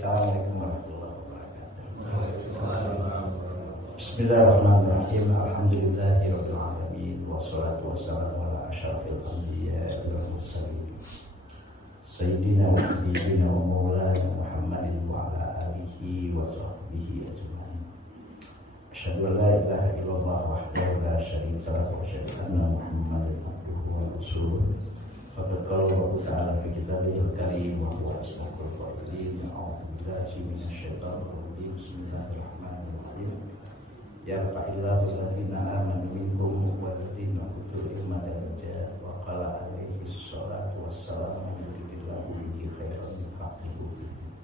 Assalamualaikum warahmatullahi wabarakatuh. Bismillahirrahmanirrahim. Alhamdulillahirabbil alamin wassalatu wassalamu ala asyrafil anbiya'i wal mursalin. Sayyidina wa habibina wa maulana Muhammadin wa ala alihi wa sahbihi ajma'in. Asyhadu an la ilaha illallah wahdahu la syarika lahu wa asyhadu anna Muhammadan abduhu wa rasuluh. Sadaqallahu ta'ala fi kitabihil karim wa huwa asdaqul qailin. A'udzu billahi minasyaitonir rajim. Bismillahirrahmanirrahim. Yarfa'illahu alladziina aamanu minkum walladziina utul ilma darajat wa qala alaihi shalatu wassalamu yuridillahu bihi khairan yufaqihu fid din.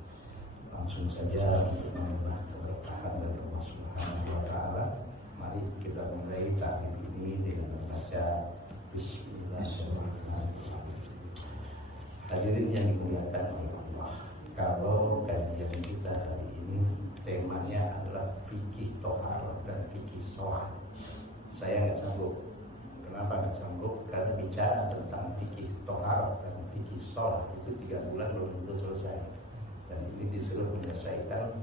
Langsung saja untuk menambah keberkahan dari Allah Subhanahu wa taala, mari kita mulai taklim ini dengan membaca Bismillahirrahmanirrahim. Hadirin yang dimuliakan oleh Allah, kalau kajian kita hari ini temanya adalah fikih tohar dan fikih sholat, saya nggak sanggup. Kenapa nggak sanggup? Karena bicara tentang fikih tohar dan fikih sholat itu 3 bulan belum tentu selesai, dan ini disuruh menyelesaikan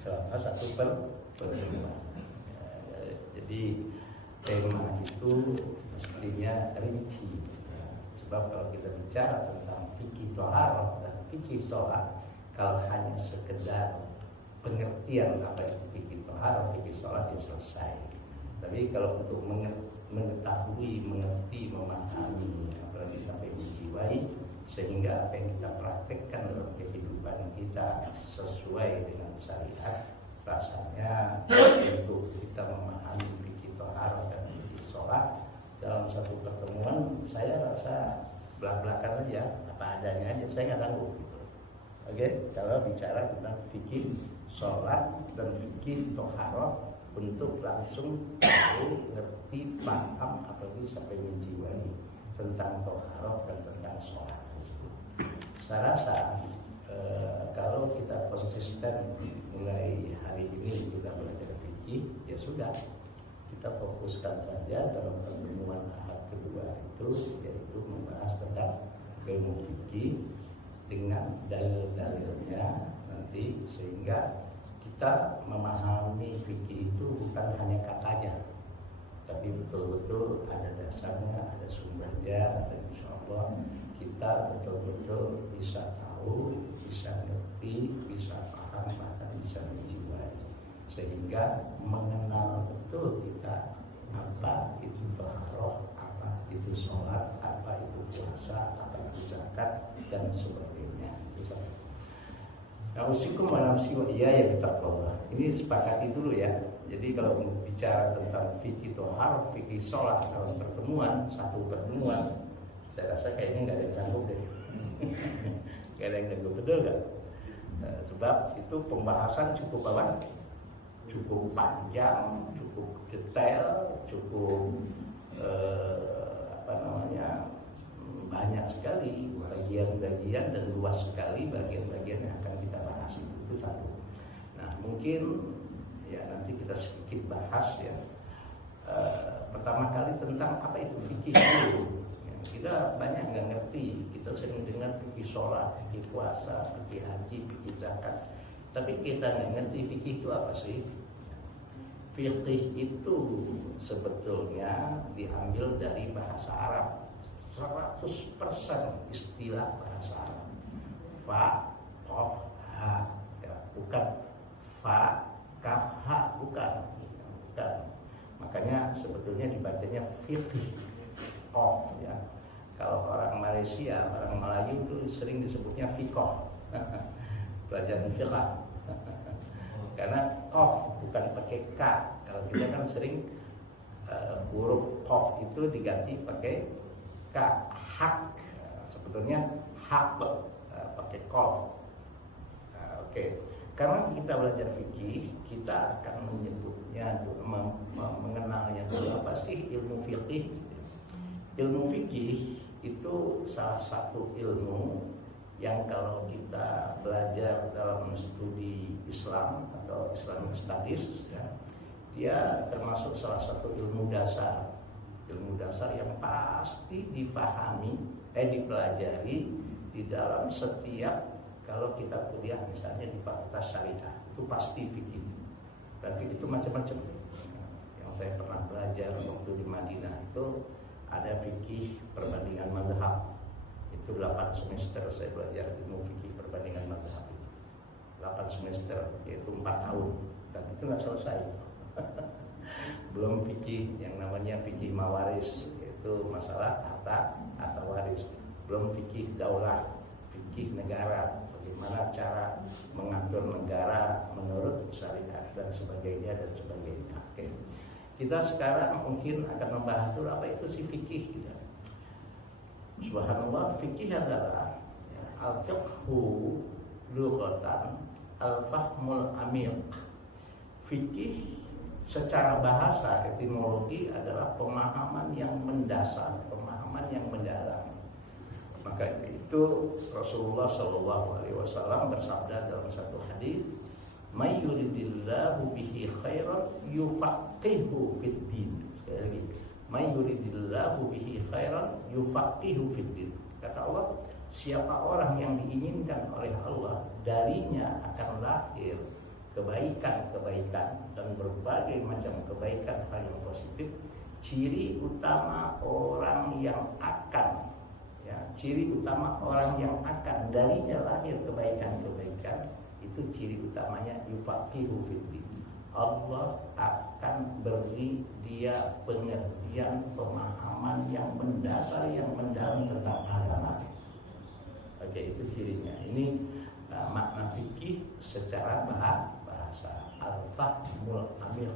selama 1 pertemuan. Jadi tema itu mestinya rinci. Sebab kalau kita bicara tentang fikih tohar dan fikih sholat, kalau hanya sekedar pengertian apa itu fikih tohar, fikih sholat ya selesai. Tapi kalau untuk mengetahui, mengerti, memahami, apalagi sampai menjiwai, sehingga apa yang kita praktekkan dalam kehidupan kita sesuai dengan syariat, rasanya untuk kita memahami fikih tohar dan fikih sholat dalam 1 pertemuan, saya rasa belak-belakan aja, apa adanya aja, saya nggak sanggup gitu. Oke, kalau bicara tentang fikih sholat dan fikih toharoh, untuk langsung tahu, ngerti, paham, apalagi sampai menjiwai tentang toharoh dan tentang sholat tersebut. Saya rasa kalau kita konsisten mulai hari ini kita belajar fikih, ya sudah, kita fokuskan saja dalam pertemuan ahad kedua itu, yaitu membahas tentang ilmu fikih dengan dalil-dalilnya nanti, sehingga kita memahami fikih itu bukan hanya katanya, tapi betul-betul ada dasarnya, ada sumbernya, dan insya Allah kita betul-betul bisa tahu, bisa ngerti, bisa paham, bahkan bisa menjiwai, sehingga mengenal betul kita apa itu taharah, apa itu sholat, apa itu puasa, apa itu zakat, dan sebagainya. Nausikum wa nafsi wa iyaya bittaqwallah. Ini sepakati dulu ya. Jadi kalau bicara tentang fikih tohar, fikih sholat dalam pertemuan, 1 pertemuan, saya rasa kayaknya nggak ada yang sanggup deh. Nggak ada yang sanggup, betul nggak? Sebab itu pembahasan cukup apa? Cukup panjang, cukup detail, cukup banyak sekali bagian-bagian dan luas sekali bagian-bagian yang akan kita bahas itu 1. Nah, mungkin ya nanti kita sedikit bahas ya. Pertama kali tentang apa itu fikih itu. Ya, kita banyak nggak ngerti. Kita sering dengar fikih sholat, fikih puasa, fikih haji, fikih zakat. Tapi kita nggak ngerti fikih itu apa sih? Fikih itu sebetulnya diambil dari bahasa Arab. 100% istilah bahasa Arab. Fa, qaf, ha, ya, bukan fa, kaf, ha, bukan. Makanya sebetulnya dibacanya fikih, qaf ya. Kalau orang Malaysia, orang Melayu itu sering disebutnya fiqh. Pelajaran fiqh. Karena qaf bukan pakai k. Kalau kita kan sering huruf qaf itu diganti pakai k, hak. Sebetulnya hak pakai qaf. Oke. Karena kita belajar fikih, kita akan menyebutnya, mengenalnya dulu apa sih ilmu fikih. Ilmu fikih itu salah satu ilmu yang kalau kita belajar dalam studi Islam atau Islamic Studies ya, dia termasuk salah satu ilmu dasar yang pasti dipelajari di dalam setiap Kalau kita kuliah misalnya di Fakultas Syariah, itu pasti fikih. Dan fikih itu macam-macam. Yang saya pernah belajar waktu di Madinah itu ada fikih perbandingan mazhab. Itu 8 semester saya belajar ilmu fikih perbandingan mazhab. 8 semester, yaitu 4 tahun. Dan itu nggak selesai. Belum fikih yang namanya fikih mawaris, yaitu masalah harta atau waris. Belum fikih daulah, fikih negara, bagaimana cara mengatur negara menurut syariat dan sebagainya dan sebagainya. Oke. Kita sekarang mungkin akan membahas dulu apa itu si fikih. Gitu. Subhanallah, fikih adalah al-fiqhu lughatan al-fahmul amiq. Fikih secara bahasa etimologi adalah pemahaman yang mendasar, pemahaman yang mendalam. Maka itu Rasulullah SAW bersabda dalam satu hadis, "May yuridillahu bihi khairan yufaqihu fid din." Sekali lagi, "May yuridillahu bihi khairan yufaqihu fid din." Kata Allah, siapa orang yang diinginkan oleh Allah, darinya akan lahir kebaikan-kebaikan dan berbagai macam kebaikan hal yang positif. Ciri utama orang yang akan, ciri utama orang yang akan darinya lahir kebaikan-kebaikan, itu ciri utamanya yufaqihu fiddin. Allah akan beri dia pengertian, pemahaman yang mendasar, yang mendalam tentang agama. Oke, itu cirinya. Ini makna fikih secara bahasa. Al-fahmul amiq,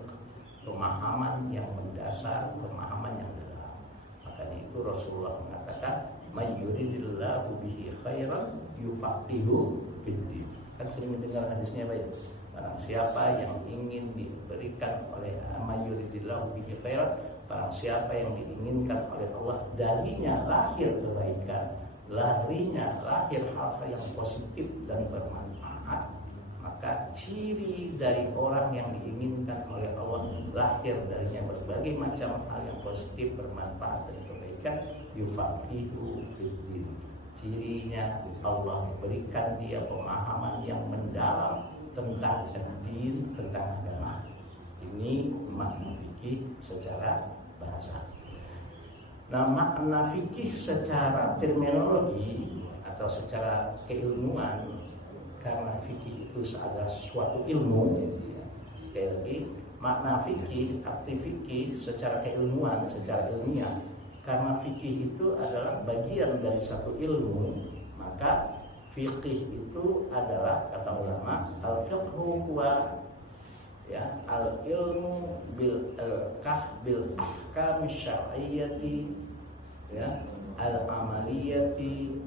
pemahaman yang mendasar, pemahaman yang dalam. Makanya itu Rasulullah mengatakan, "May yuridillahu bihi khairan yufaqihu fiddin." Kan sering mendengar hadisnya Pak ya. Barang siapa yang ingin diberikan oleh may yuridillahu bihi khairan, barang siapa yang diinginkan oleh Allah darinya lahir kebaikan, lahirnya lahir hal-hal yang positif dan bermanfaat, maka ciri dari orang yang diinginkan oleh Allah lahir darinya berbagai macam hal yang positif, bermanfaat dan kebaikan, yufaqihu fiddin. Cirinya Allah berikan dia pemahaman yang mendalam tentang din, tentang agama. Ini makna fikih secara bahasa. Nah, makna fikih secara terminologi atau secara keilmuan, karena fikih itu adalah suatu ilmu. Sekali lagi, makna fikih, arti fikih secara keilmuan, secara ilmiah, karena fikih itu adalah bagian dari satu ilmu, maka fikih itu adalah, kata ulama, al-fiqhu huwa al-ilmu bil ahkam syar'iyyati, al-amaliyati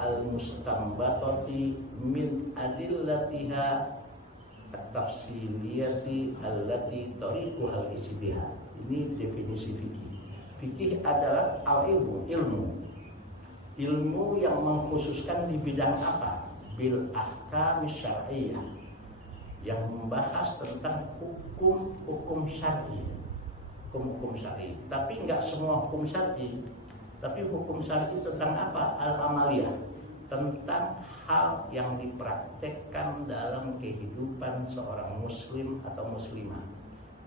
al-mustanbatati min adillatiha at-tafsiliyati allati tariquha al-ijtihad. Ini definisi fikih. Fikih adalah al-ilmu, ilmu yang mengkhususkan di bidang apa? Bil ahkam syar'iyyah, yang membahas tentang hukum syar'i. Hukum syar'i. Tapi enggak semua hukum syar'i. Tapi hukum syar'i tentang apa? Al-amaliyah, tentang hal yang dipraktekkan dalam kehidupan seorang muslim atau muslimah.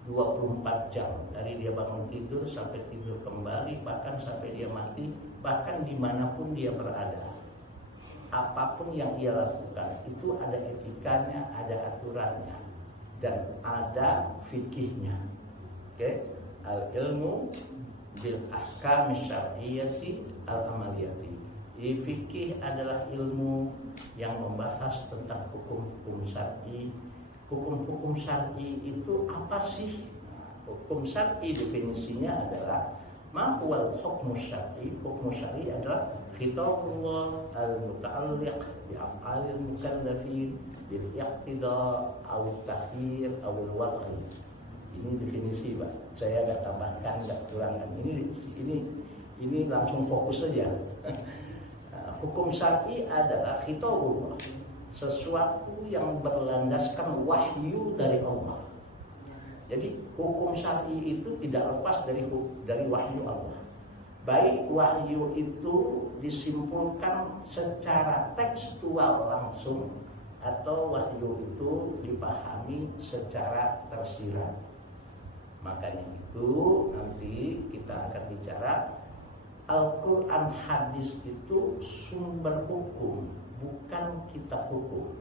24 jam dari dia bangun tidur sampai tidur kembali, bahkan sampai dia mati, bahkan dimanapun dia berada, apapun yang ia lakukan itu ada etikanya, ada aturannya, dan ada fikihnya. Oke, al-ilmu bil ahkam syar'iyyati al-amaliyati. Fikih adalah ilmu yang membahas tentang hukum-hukum syar'i. Hukum-hukum syar'i itu apa sih? Hukum syar'i definisinya adalah ma huwal hukmu syar'i. Hukum syar'i adalah khitabullah al-muta'alliq bi af'alil mukallafin bil iqtida' aw takhir aw al-wad'i. Ini definisi, Pak. Saya enggak tambahkan, enggak kurangkan. Ini langsung fokus saja. Hukum syar'i adalah khitabullah, sesuatu yang berlandaskan wahyu dari Allah. Jadi hukum syar'i itu tidak lepas dari wahyu Allah. baik wahyu itu disimpulkan secara tekstual langsung atau wahyu itu dipahami secara tersirat. Makanya itu nanti kita akan bicara Al-Quran hadis itu sumber hukum, bukan kitab hukum.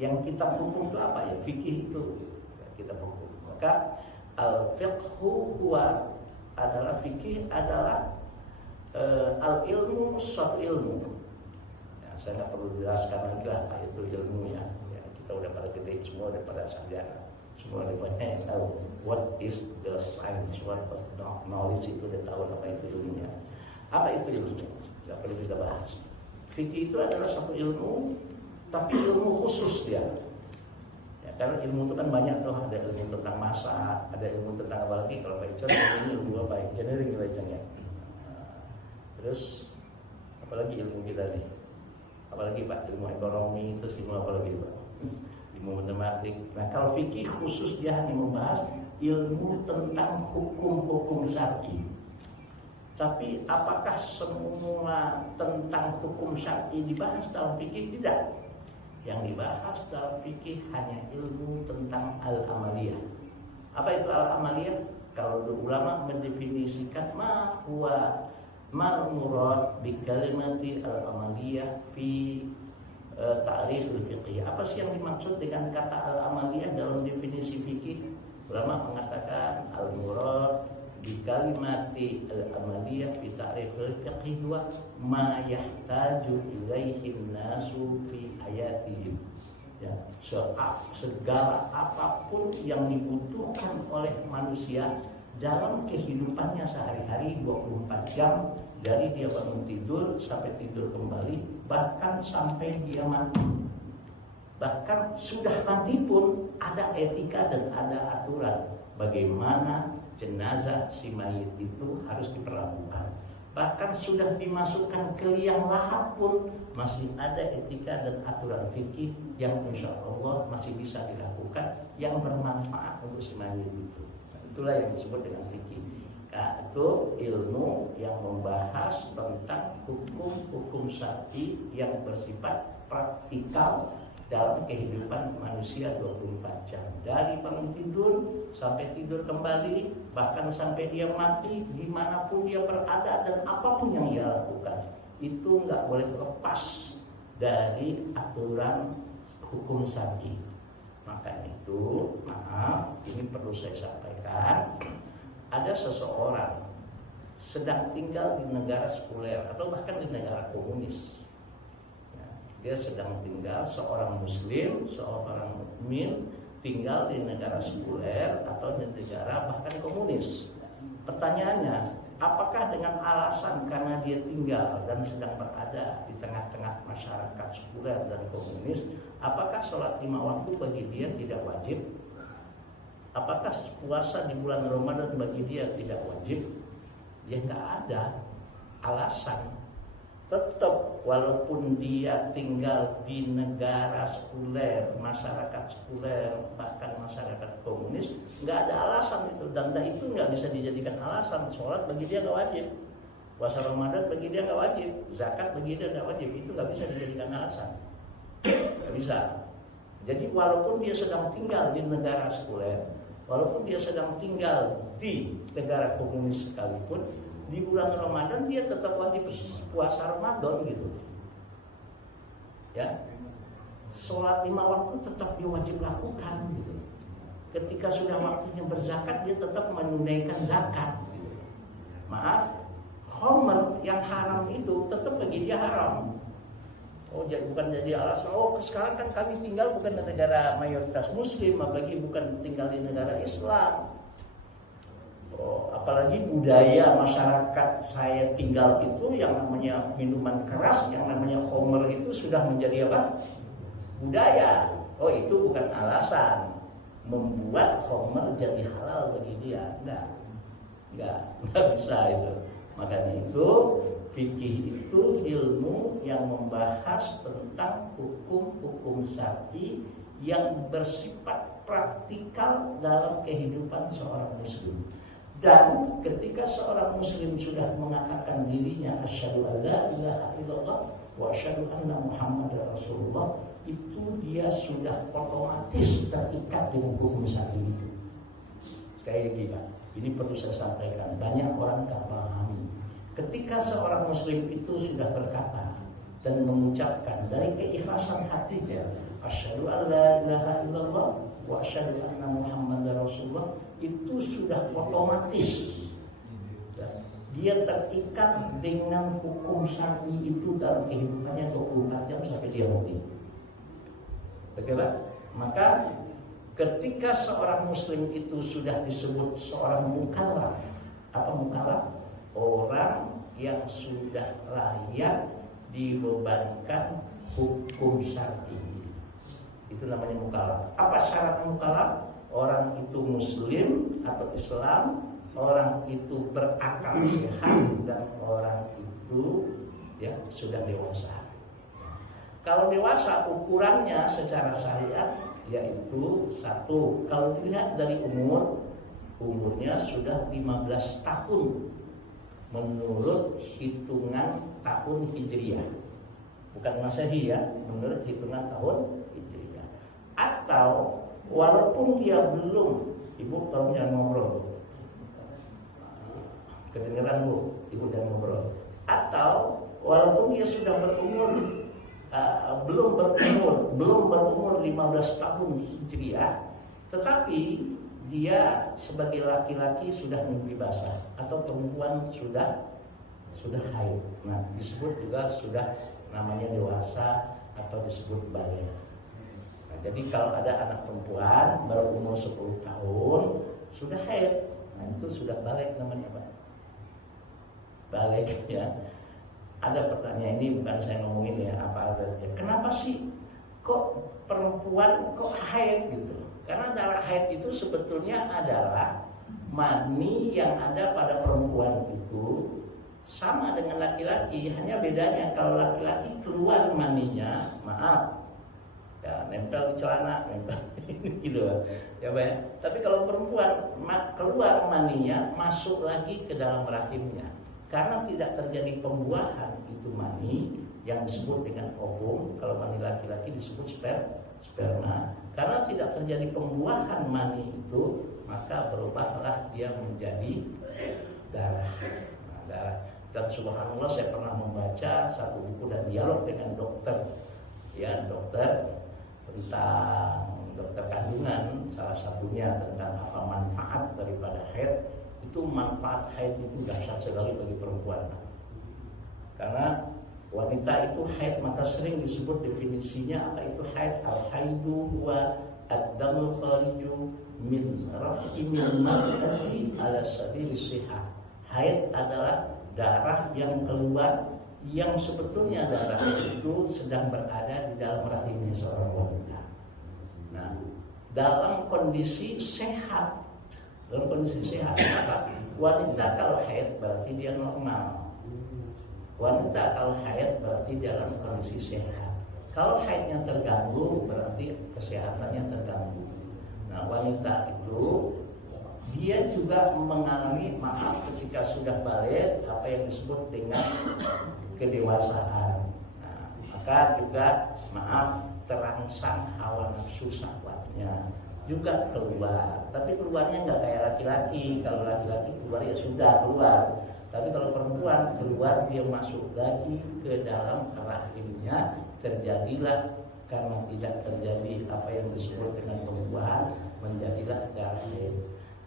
Yang kitab hukum itu apa ya? Fikih itu kitab hukum. Maka al-fiqhu huwa adalah fikih adalah al-ilmu suatu ilmu. Ya, saya nggak perlu jelaskan lagi lah apa itu ilmu ya. Kita udah pada gede semua, udah pada sarjana. Semua udah banyak yang tahu what is the science, what is knowledge, itu udah tahu apa itu ilmunya. Apa itu ilmu? Nggak perlu kita bahas. Fikih itu adalah satu ilmu, tapi ilmu khusus dia. Ya, karena ilmu itu kan banyak tuh, ada ilmu tentang masak, ada ilmu tentang apa lagi. Kalau Pak Icon ini ilmu apa? Engineering ya. Terus apalagi ilmu kita nih? Apalagi Pak, ilmu ekonomi, terus ilmu apa lagi Pak? Ilmu matematik. Nah, kalau fikih khusus dia hanya membahas ilmu tentang hukum-hukum syar'i. Tapi apakah semua tentang hukum syar'i dibahas dalam fikih? Tidak. Yang dibahas dalam fikih hanya ilmu tentang al-amaliyah. Apa itu al-amaliyah? Kalau ulama mendefinisikan ma huwa mal murad bi kalimati al-amaliyah fi ta'rif al-fiqh. Apa sih yang dimaksud dengan kata al-amaliyah dalam definisi fikih? Ulama mengatakan al-murad bi kalimati al-amaliyah fi ta'rif al-fiqh wa ma yahtaju ilaihi an-nasu fi hayatihim. Ya, segala apapun yang dibutuhkan oleh manusia dalam kehidupannya sehari-hari 24 jam, dari dia bangun tidur sampai tidur kembali, bahkan sampai dia mati. Bahkan sudah mati pun ada etika dan ada aturan bagaimana jenazah si mayit itu harus diperlakukan. Bahkan sudah dimasukkan ke liang lahat pun masih ada etika dan aturan fikih yang insya Allah masih bisa dilakukan yang bermanfaat untuk si mayit itu. Itulah yang disebut dengan fikih. Nah, itu ilmu yang membahas tentang hukum-hukum syar'i yang bersifat praktikal dalam kehidupan manusia 24 jam. Dari bangun tidur sampai tidur kembali, bahkan sampai dia mati, dimanapun dia berada dan apapun yang dia lakukan, itu nggak boleh lepas dari aturan hukum syar'i. Maka itu, maaf, ini perlu saya sampaikan. Ada seseorang sedang tinggal di negara sekuler atau bahkan di negara komunis. Ya, dia sedang tinggal, seorang muslim, seorang mukmin tinggal di negara sekuler atau di negara bahkan komunis. Pertanyaannya, apakah dengan alasan karena dia tinggal dan sedang berada di tengah-tengah masyarakat sekuler dan komunis, apakah sholat 5 waktu bagi dia tidak wajib? Apakah puasa di bulan Ramadan bagi dia tidak wajib? Ya nggak ada alasan. Tetap walaupun dia tinggal di negara sekuler, masyarakat sekuler, bahkan masyarakat komunis, nggak ada alasan itu. Dan itu nggak bisa dijadikan alasan. Sholat bagi dia nggak wajib, puasa Ramadan bagi dia nggak wajib, zakat bagi dia nggak wajib. Itu nggak bisa dijadikan alasan. Nggak bisa. Jadi walaupun dia sedang tinggal di negara sekuler, walaupun dia sedang tinggal di negara komunis sekalipun, di bulan Ramadan dia tetap wajib puasa Ramadan gitu. Ya. Sholat 5 waktu tetap dia wajib lakukan gitu. Ketika sudah waktunya berzakat, dia tetap menunaikan zakat gitu. Maaf, khamr yang haram itu tetap bagi dia haram. Oh, jadi bukan jadi alasan. Oh, sekarang kan kami tinggal bukan di negara mayoritas muslim, apalagi bukan tinggal di negara Islam. Oh, apalagi budaya masyarakat saya tinggal itu yang namanya minuman keras, yang namanya khamr itu sudah menjadi apa? Budaya. Oh, itu bukan alasan membuat khamr jadi halal bagi dia. Enggak bisa itu. Makanya itu fikih itu ilmu yang membahas tentang hukum-hukum syar'i yang bersifat praktikal dalam kehidupan seorang muslim. Dan ketika seorang muslim sudah mengatakan dirinya asyhadu an la ilaha illallah wa asyhadu anna muhammadar rasulullah, itu dia sudah otomatis terikat dengan hukum syar'i itu. Sekali lagi Pak, ini perlu saya sampaikan, banyak orang tak pahami. Ketika seorang muslim itu sudah berkata dan mengucapkan dari keikhlasan hatinya asyhadu an la ilaha illallah wa asyhadu anna muhammadar rasulullah, itu sudah otomatis dia terikat dengan hukum syar'i itu dalam kehidupannya 24 jam sampai dia mati. Oke Pak? Maka ketika seorang muslim itu sudah disebut seorang mukallaf. Apa mukallaf? Orang yang sudah layak dibebankan hukum syar'i. Itu namanya mukallaf. Apa syarat mukallaf? Orang itu muslim atau Islam, orang itu berakal sehat, dan orang itu ya sudah dewasa. Kalau dewasa ukurannya secara syariat yaitu satu, kalau dilihat dari umurnya sudah 15 tahun menurut hitungan tahun Hijriah. Bukan Masehi ya, menurut hitungan tahun Hijriah. Atau walaupun dia belum, Ibu tolong jangan ngobrol, kedengeran Bu, Ibu jangan ngobrol. Atau walaupun dia sudah belum berumur 15 tahun Hijriah, tetapi dia sebagai laki-laki sudah mimpi basah atau perempuan sudah haid. Nah, disebut juga sudah namanya dewasa atau disebut balik. Nah, jadi kalau ada anak perempuan baru umur 10 tahun sudah haid, nah itu sudah balik namanya Pak. Balik ya. Ada pertanyaan, ini bukan saya ngomongin ya apa adanya. Kenapa sih kok perempuan kok haid gitu? Karena darah haid itu sebetulnya adalah mani yang ada pada perempuan itu sama dengan laki-laki, hanya bedanya kalau laki-laki keluar maninya, maaf, ya nempel di celana, nempel gitu ya Pak ya. Tapi kalau perempuan keluar maninya masuk lagi ke dalam rahimnya. Karena tidak terjadi pembuahan itu mani yang disebut dengan ovum, kalau mani laki-laki disebut sperma. Karena tidak terjadi pembuahan mani itu, maka berubahlah dia menjadi darah. Nah, darah. Dan subhanallah saya pernah membaca satu buku dan dialog dengan dokter, ya dokter tentang dokter kandungan, salah satunya tentang apa manfaat daripada haid. Itu manfaat haid itu dahsyat sekali bagi perempuan. Karena wanita itu haid, maka sering disebut definisinya apa itu haid. Al-haidu wa ad-damul khariju min rahimil mar'ati ala sabili shihah. Haid adalah darah yang keluar yang sebetulnya darah itu sedang berada di dalam rahimnya seorang wanita. Nah, dalam kondisi sehat. Dalam kondisi sehat, maka wanita kalau haid berarti dia normal. Wanita kalau haid berarti dalam kondisi sehat. Kalau haidnya terganggu berarti kesehatannya terganggu. Nah, wanita itu dia juga mengalami ketika sudah balik apa yang disebut dengan kedewasaan. Nah, maka juga terangsang hawa nafsu syahwatnya juga keluar, tapi keluarnya nggak kayak laki-laki. Kalau laki-laki keluar ya sudah keluar, tapi kalau perempuan keluar dia masuk lagi ke dalam rahimnya, terjadilah karena tidak terjadi apa yang disebut dengan pembuahan, menjadilah darah haid.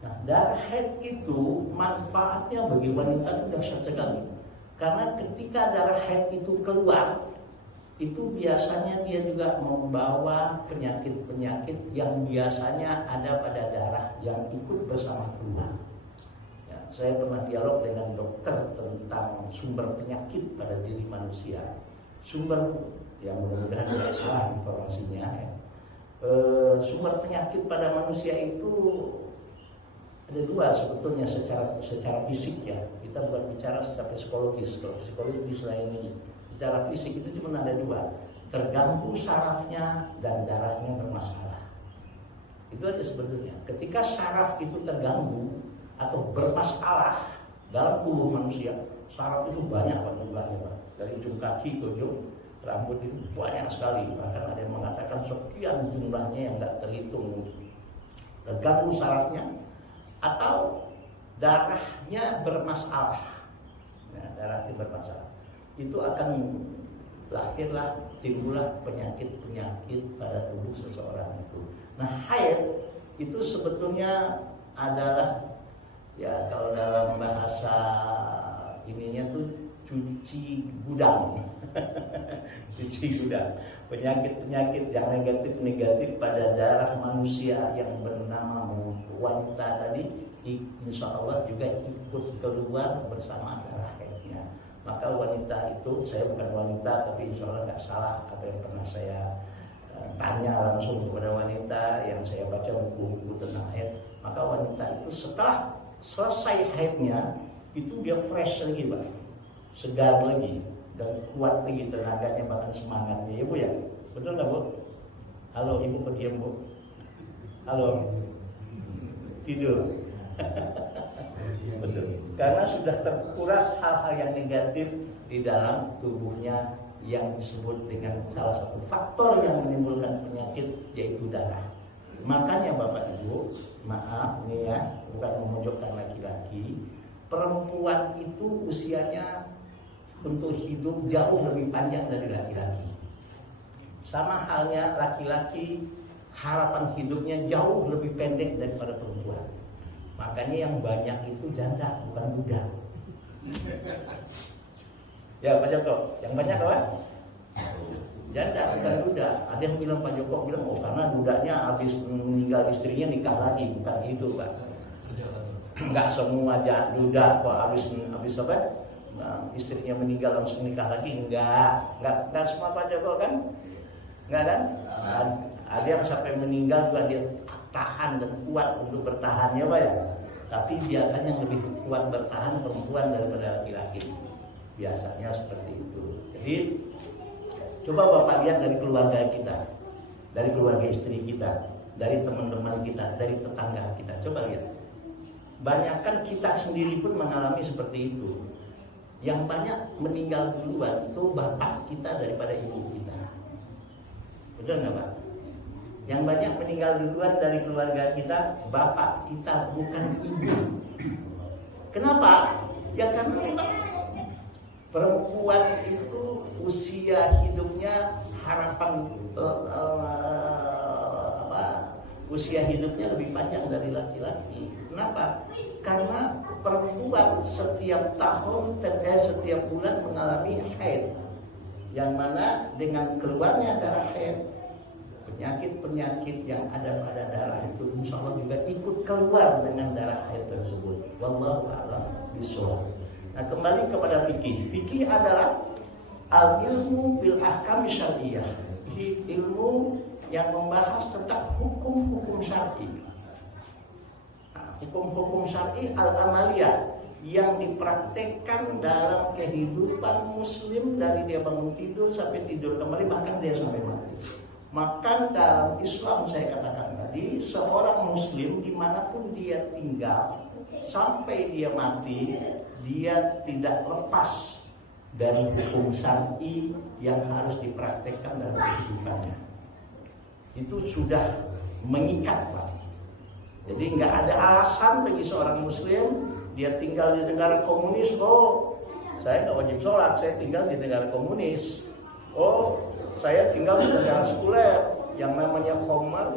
Nah, darah haid itu manfaatnya bagi wanita itu dahsyat sekali, karena ketika darah haid itu keluar, itu biasanya dia juga membawa penyakit-penyakit yang biasanya ada pada darah yang ikut bersama keluar. Ya, saya pernah dialog dengan dokter tentang sumber penyakit pada diri manusia. Sumber, yang mudah-mudahan tidak salah informasinya. Sumber penyakit pada manusia itu ada dua sebetulnya secara fisik ya. Kita bukan bicara secara psikologis. Kalau psikologis lain ini. Secara fisik itu cuma ada dua, terganggu sarafnya dan darahnya bermasalah. Itu aja sebetulnya. Ketika saraf itu terganggu atau bermasalah dalam tubuh manusia, saraf itu banyak Pak jumlahnya Pak. Dari ujung kaki ke ujung rambut itu banyak sekali. Bahkan ada yang mengatakan sekian jumlahnya yang tidak terhitung. Terganggu sarafnya atau darahnya bermasalah. Nah, darahnya bermasalah. Itu akan lahirlah, timbullah penyakit-penyakit pada tubuh seseorang itu. Nah, haid itu sebetulnya adalah, ya kalau dalam bahasa ininya tuh cuci gudang. Cuci gudang. Penyakit-penyakit yang negatif-negatif pada darah manusia yang bernama wanita tadi, insya Allah juga ikut keluar bersama darah haidnya. Maka wanita itu, saya bukan wanita tapi insya Allah nggak salah apa yang pernah saya tanya langsung kepada wanita yang saya baca buku-buku tentang haid. Maka wanita itu setelah selesai haidnya itu dia fresh lagi Pak, segar lagi dan kuat lagi tenaganya, bahkan semangatnya ya Bu ya. Betul nggak Bu? Halo Ibu, pendiam Bu. Halo. Tidur. Betul. Karena sudah terkuras hal-hal yang negatif di dalam tubuhnya yang disebut dengan salah satu faktor yang menimbulkan penyakit, yaitu darah. Makanya Bapak Ibu, maaf nih ya, bukan memojokkan laki-laki, perempuan itu usianya untuk hidup jauh lebih panjang dari laki-laki. Sama halnya laki-laki, harapan hidupnya jauh lebih pendek daripada perempuan. Makanya yang banyak itu janda, bukan duda. Ya Pak Joko, yang banyak apa? Janda, bukan duda. Ada yang bilang Pak Joko bilang, oh karena dudanya habis meninggal istrinya nikah lagi, bukan itu Pak. Enggak semua duda kok habis apa? Nah, istrinya meninggal langsung nikah lagi, enggak semua Pak Joko kan? Enggak kan? Ada yang sampai meninggal juga dia tahan dan kuat untuk bertahannya Pak ya. Tapi biasanya yang lebih kuat bertahan perempuan daripada laki-laki. Biasanya seperti itu. Jadi coba Bapak lihat dari keluarga kita, dari keluarga istri kita, dari teman-teman kita, dari tetangga kita. Coba lihat. Banyakkan kita sendiri pun mengalami seperti itu. Yang banyak meninggal duluan itu bapak kita daripada ibu kita. Betul nggak Pak? Yang banyak meninggal duluan dari keluarga kita, bapak kita, bukan ibu. Kenapa? Ya karena perempuan itu usia hidupnya usia hidupnya lebih panjang dari laki-laki. Kenapa? Karena perempuan setiap tahun, setiap bulan mengalami haid, yang mana dengan keluarnya darah haid, penyakit-penyakit yang ada pada darah itu insya Allah juga ikut keluar dengan darah haid tersebut. Wallahu a'lam bishawab. Nah, kembali kepada fikih. Fikih adalah al-ilmu bil ahkam syar'iyyah. Ilmu yang membahas tentang hukum-hukum syar'i. Nah, hukum-hukum syar'i al-amaliyah yang dipraktekkan dalam kehidupan muslim dari dia bangun tidur sampai tidur kembali, bahkan dia sampai mati. Maka dalam Islam saya katakan tadi, seorang muslim dimanapun dia tinggal sampai dia mati, dia tidak lepas dari hukum syar'i yang harus dipraktekkan dalam kehidupannya. Itu sudah mengikat Pak. Jadi nggak ada alasan bagi seorang muslim dia tinggal di negara komunis, oh saya nggak wajib sholat, saya tinggal di negara komunis. Oh, saya tinggal di negara sekuler, yang namanya khamar,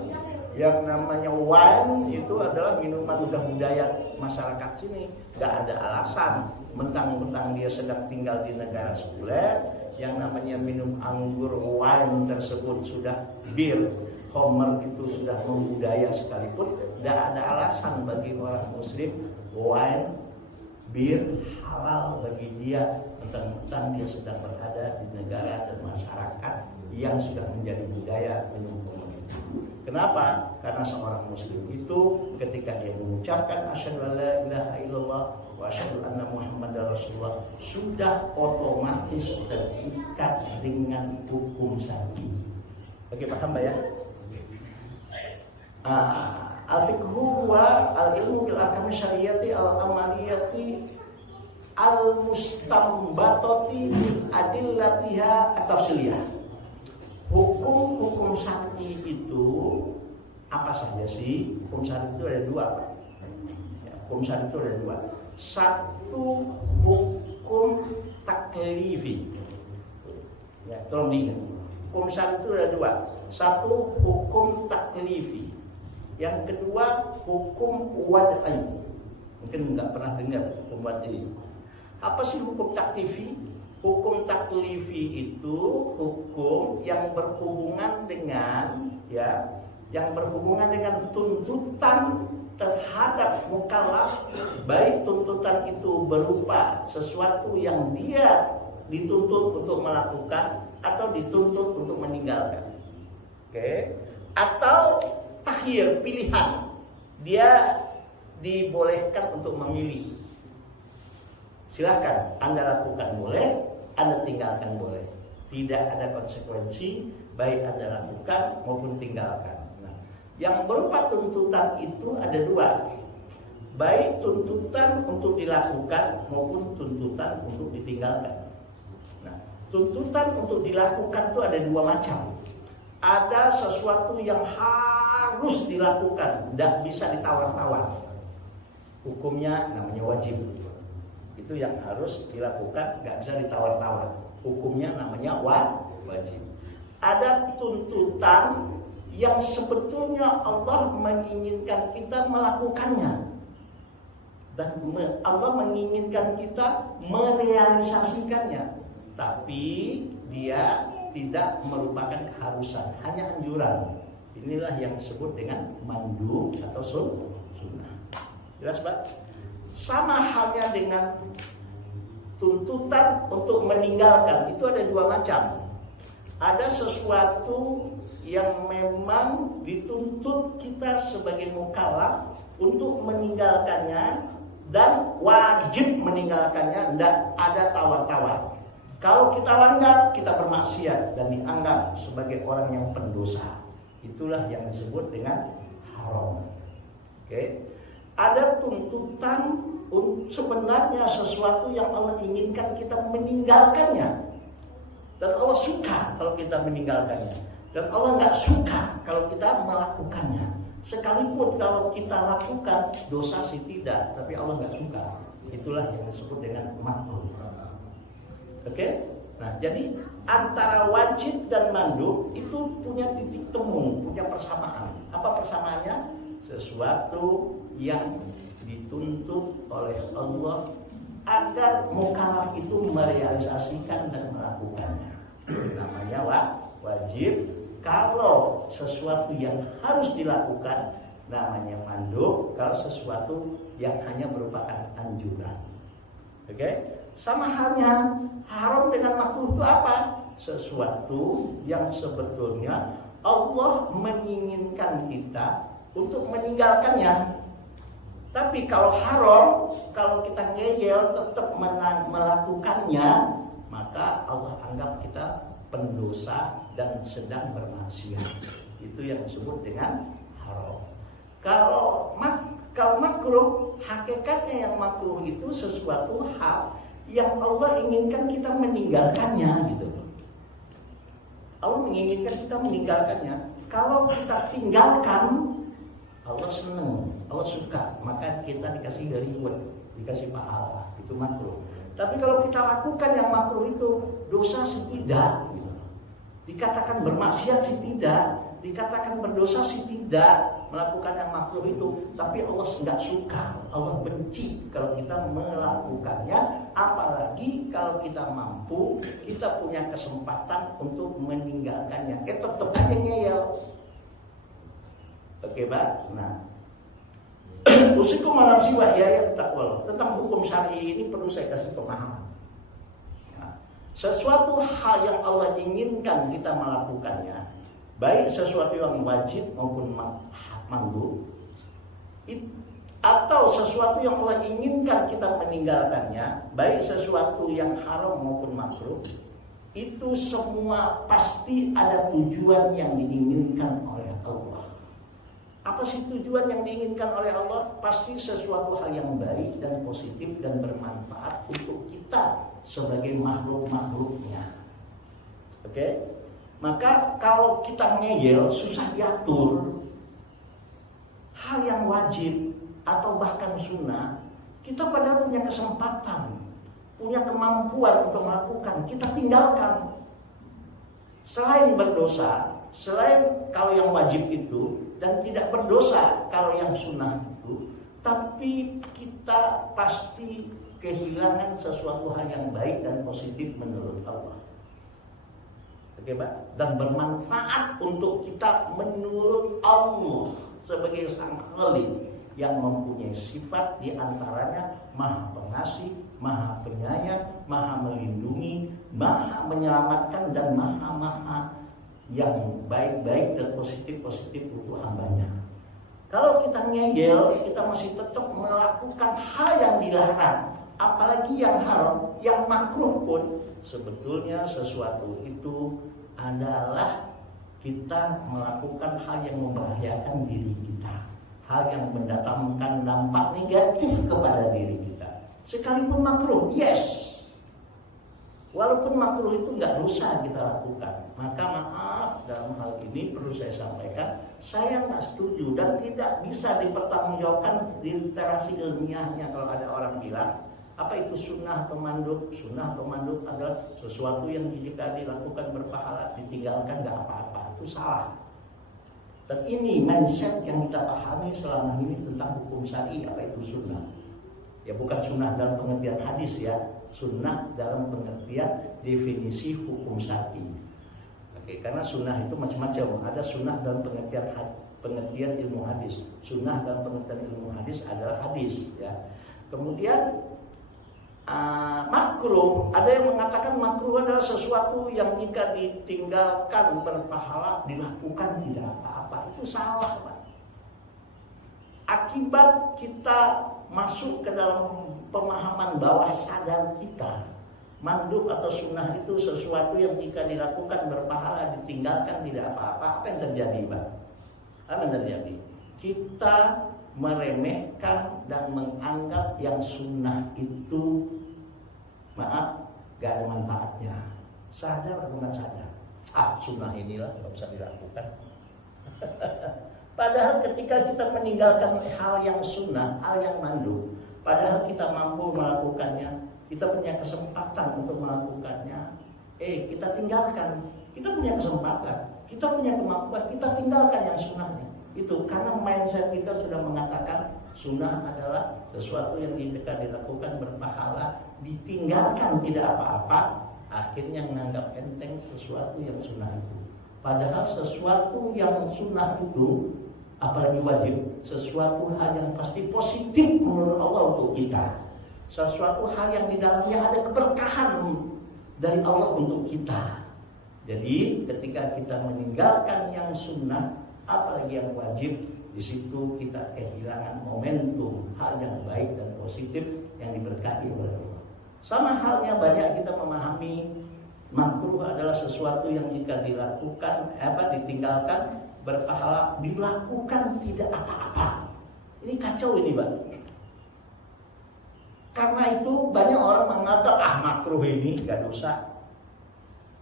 yang namanya wine itu adalah minuman udah budaya masyarakat sini. Gak ada alasan mentang-mentang dia sedang tinggal di negara sekuler, yang namanya minum anggur wine tersebut sudah bir, khamar itu sudah membudaya sekalipun, gak ada alasan bagi orang muslim wine, bir halal bagi dia mentang-mentang dia sedang berada di negara dan masyarakat yang sudah menjadi budaya minum khamar. Kenapa? Karena seorang muslim itu ketika dia mengucapkan asyhadu an la ilaha illallah wa asyhadu anna muhammadar rasulullah sudah otomatis terikat dengan hukum syar'i. Oke, paham Pak ya? Al-fiqhu wa al-ilmu bil ahkam syariati al-amaliyati al-mustanbatati min adillatiha at-tafsiliyah. Hukum-hukum syar'i itu apa saja sih? Hukum syar'i itu ada dua. Ya, hukum syar'i itu ada dua. Satu, hukum taklifi. Ya, tolong diingat. Hukum syar'i itu ada dua. Satu, hukum taklifi. Yang kedua, hukum wad'i. Mungkin nggak pernah dengar hukum wad'i. Apa sih hukum taklifi? Hukum taklifi itu hukum yang berhubungan dengan tuntutan terhadap mukallaf, baik tuntutan itu berupa sesuatu yang dia dituntut untuk melakukan atau dituntut untuk meninggalkan. Oke. Atau takhir, pilihan. Dia dibolehkan untuk memilih. Silakan Anda lakukan boleh, Anda tinggalkan boleh. Tidak ada konsekuensi baik Anda lakukan maupun tinggalkan. Nah, yang berupa tuntutan itu ada dua. Baik tuntutan untuk dilakukan maupun tuntutan untuk ditinggalkan. Nah, tuntutan untuk dilakukan itu ada dua macam. Ada sesuatu yang harus dilakukan, tidak bisa ditawar-tawar. Hukumnya namanya wajib. Itu yang harus dilakukan, nggak bisa ditawar-tawar. Hukumnya namanya wajib. Ada tuntutan yang sebetulnya Allah menginginkan kita melakukannya, dan Allah menginginkan kita merealisasikannya, tapi dia tidak merupakan keharusan, hanya anjuran. Inilah yang disebut dengan mandub atau sunnah. Jelas, Pak? Sama halnya dengan tuntutan untuk meninggalkan, itu ada dua macam. Ada sesuatu yang memang dituntut kita sebagai mukallaf untuk meninggalkannya dan wajib meninggalkannya, tidak ada tawar-tawar. Kalau kita langgar, kita bermaksiat dan dianggap sebagai orang yang pendosa. Itulah yang disebut dengan haram. Oke. Ada tuntutan sebenarnya sesuatu yang Allah inginkan kita meninggalkannya. Dan Allah suka kalau kita meninggalkannya. Dan Allah nggak suka kalau kita melakukannya. Sekalipun kalau kita lakukan, dosa sih tidak, tapi Allah nggak suka. Itulah yang disebut dengan makruh. Oke? Nah, jadi antara wajib dan mandub itu punya titik temu, punya persamaan. Apa persamaannya? Sesuatu yang dituntut oleh Allah agar mukallaf itu merealisasikan dan melakukannya. Namanya wajib. Kalau sesuatu yang harus dilakukan namanya mandub. Kalau sesuatu yang hanya merupakan anjuran. Oke? Sama halnya haram dengan makruh itu apa? Sesuatu yang sebetulnya Allah menginginkan kita untuk meninggalkannya. Tapi kalau haram, kalau kita ngeyel tetap melakukannya, maka Allah anggap kita pendosa dan sedang bermaksiat. Itu yang disebut dengan haram. Kalau makruh, hakikatnya yang makruh itu sesuatu hal yang Allah inginkan kita meninggalkannya, gitu. Allah menginginkan kita meninggalkannya. Kalau kita tinggalkan, Allah senang, Allah suka, maka kita dikasih reward, dikasih pahala. Itu makruh. Tapi kalau kita lakukan yang makruh itu, dosa sih tidak, gitu. Dikatakan bermaksiat sih tidak, dikatakan berdosa sih tidak, melakukan yang makruh itu. Tapi Allah nggak suka, Allah benci kalau kita melakukannya. Apalagi kalau kita mampu, kita punya kesempatan untuk meninggalkannya. Tetap aja ngeyel. Oke, Pak. Nah, usikum manafsi wa ya taqwa. Tentang hukum syar'i ini perlu saya kasih pemahaman. Nah, sesuatu hal yang Allah inginkan kita melakukannya, baik sesuatu yang wajib maupun mandub, atau sesuatu yang Allah inginkan kita meninggalkannya, baik sesuatu yang haram maupun makruh, itu semua pasti ada tujuan yang diinginkan oleh Allah. Apa sih tujuan yang diinginkan oleh Allah? Pasti sesuatu hal yang baik dan positif dan bermanfaat untuk kita sebagai makhluk-makhluknya. Oke? Maka kalau kita ngeyel, susah diatur. Hal yang wajib atau bahkan sunnah, kita padahal punya kesempatan, punya kemampuan untuk melakukan, kita tinggalkan. Selain berdosa, selain kalau yang wajib itu, dan tidak berdosa kalau yang sunnah itu, tapi kita pasti kehilangan sesuatu hal yang baik dan positif menurut Allah. Oke, Pak? Dan bermanfaat untuk kita menurut Allah sebagai Sang Khalik yang mempunyai sifat diantaranya Maha Pengasih, Maha Penyayang, Maha Melindungi, Maha Menyelamatkan, dan Maha yang baik-baik dan positif-positif untuk hambanya. Kalau kita ngeyel, kita masih tetap melakukan hal yang dilarang, apalagi yang haram, yang makruh pun, sebetulnya sesuatu itu adalah kita melakukan hal yang membahayakan diri kita, hal yang mendatangkan dampak negatif kepada diri kita. Sekalipun makruh, yes. Walaupun makruh itu nggak dosa kita lakukan, maka maaf dalam hal ini perlu saya sampaikan, saya nggak setuju dan tidak bisa dipertanggungjawabkan di literasi ilmiahnya kalau ada orang bilang apa itu sunnah atau mandub. Sunnah atau mandub adalah sesuatu yang jika dilakukan berpahala, ditinggalkan nggak apa-apa. Itu salah. Dan ini mindset yang kita pahami selama ini tentang hukum syar'i, apa itu sunnah. Ya bukan sunnah dalam pengertian hadis ya, sunnah dalam pengertian definisi hukum syar'i. Oke, karena sunnah itu macam-macam. Ada sunnah dalam pengertian ilmu hadis. Sunnah dalam pengertian ilmu hadis adalah hadis. Ya. Kemudian makruh, ada yang mengatakan makruh adalah sesuatu yang jika ditinggalkan berpahala, dilakukan tidak apa-apa. Itu salah, Pak. Akibat kita masuk ke dalam pemahaman bawah sadar kita, mandub atau sunnah itu sesuatu yang jika dilakukan berpahala, ditinggalkan tidak apa-apa. Apa yang terjadi, Pak? Apa yang terjadi? Kita meremehkan dan menganggap yang sunnah itu, maaf, gak ada manfaatnya. Sadar atau nggak sadar? Sunnah inilah nggak usah dilakukan. Padahal ketika kita meninggalkan hal yang sunnah, hal yang mandub, padahal kita mampu melakukannya, kita punya kesempatan untuk melakukannya, kita tinggalkan. Kita punya kesempatan, kita punya kemampuan, kita tinggalkan yang sunnahnya. Itu karena mindset kita sudah mengatakan sunnah adalah sesuatu yang jika dilakukan berpahala, ditinggalkan tidak apa-apa. Akhirnya menganggap enteng sesuatu yang sunnah itu. Padahal sesuatu yang sunnah itu, apalagi wajib, sesuatu hal yang pasti positif menurut Allah untuk kita. Sesuatu hal yang di dalamnya ada keberkahan dari Allah untuk kita. Jadi ketika kita meninggalkan yang sunnah, apalagi yang wajib, di situ kita kehilangan momentum hal yang baik dan positif yang diberkahi oleh Allah. Sama halnya banyak kita memahami makruh adalah sesuatu yang jika dilakukan, ditinggalkan berpahala, dilakukan tidak apa-apa. Ini kacau ini, Pak. Karena itu banyak orang mengatakan makruh ini gak dosa.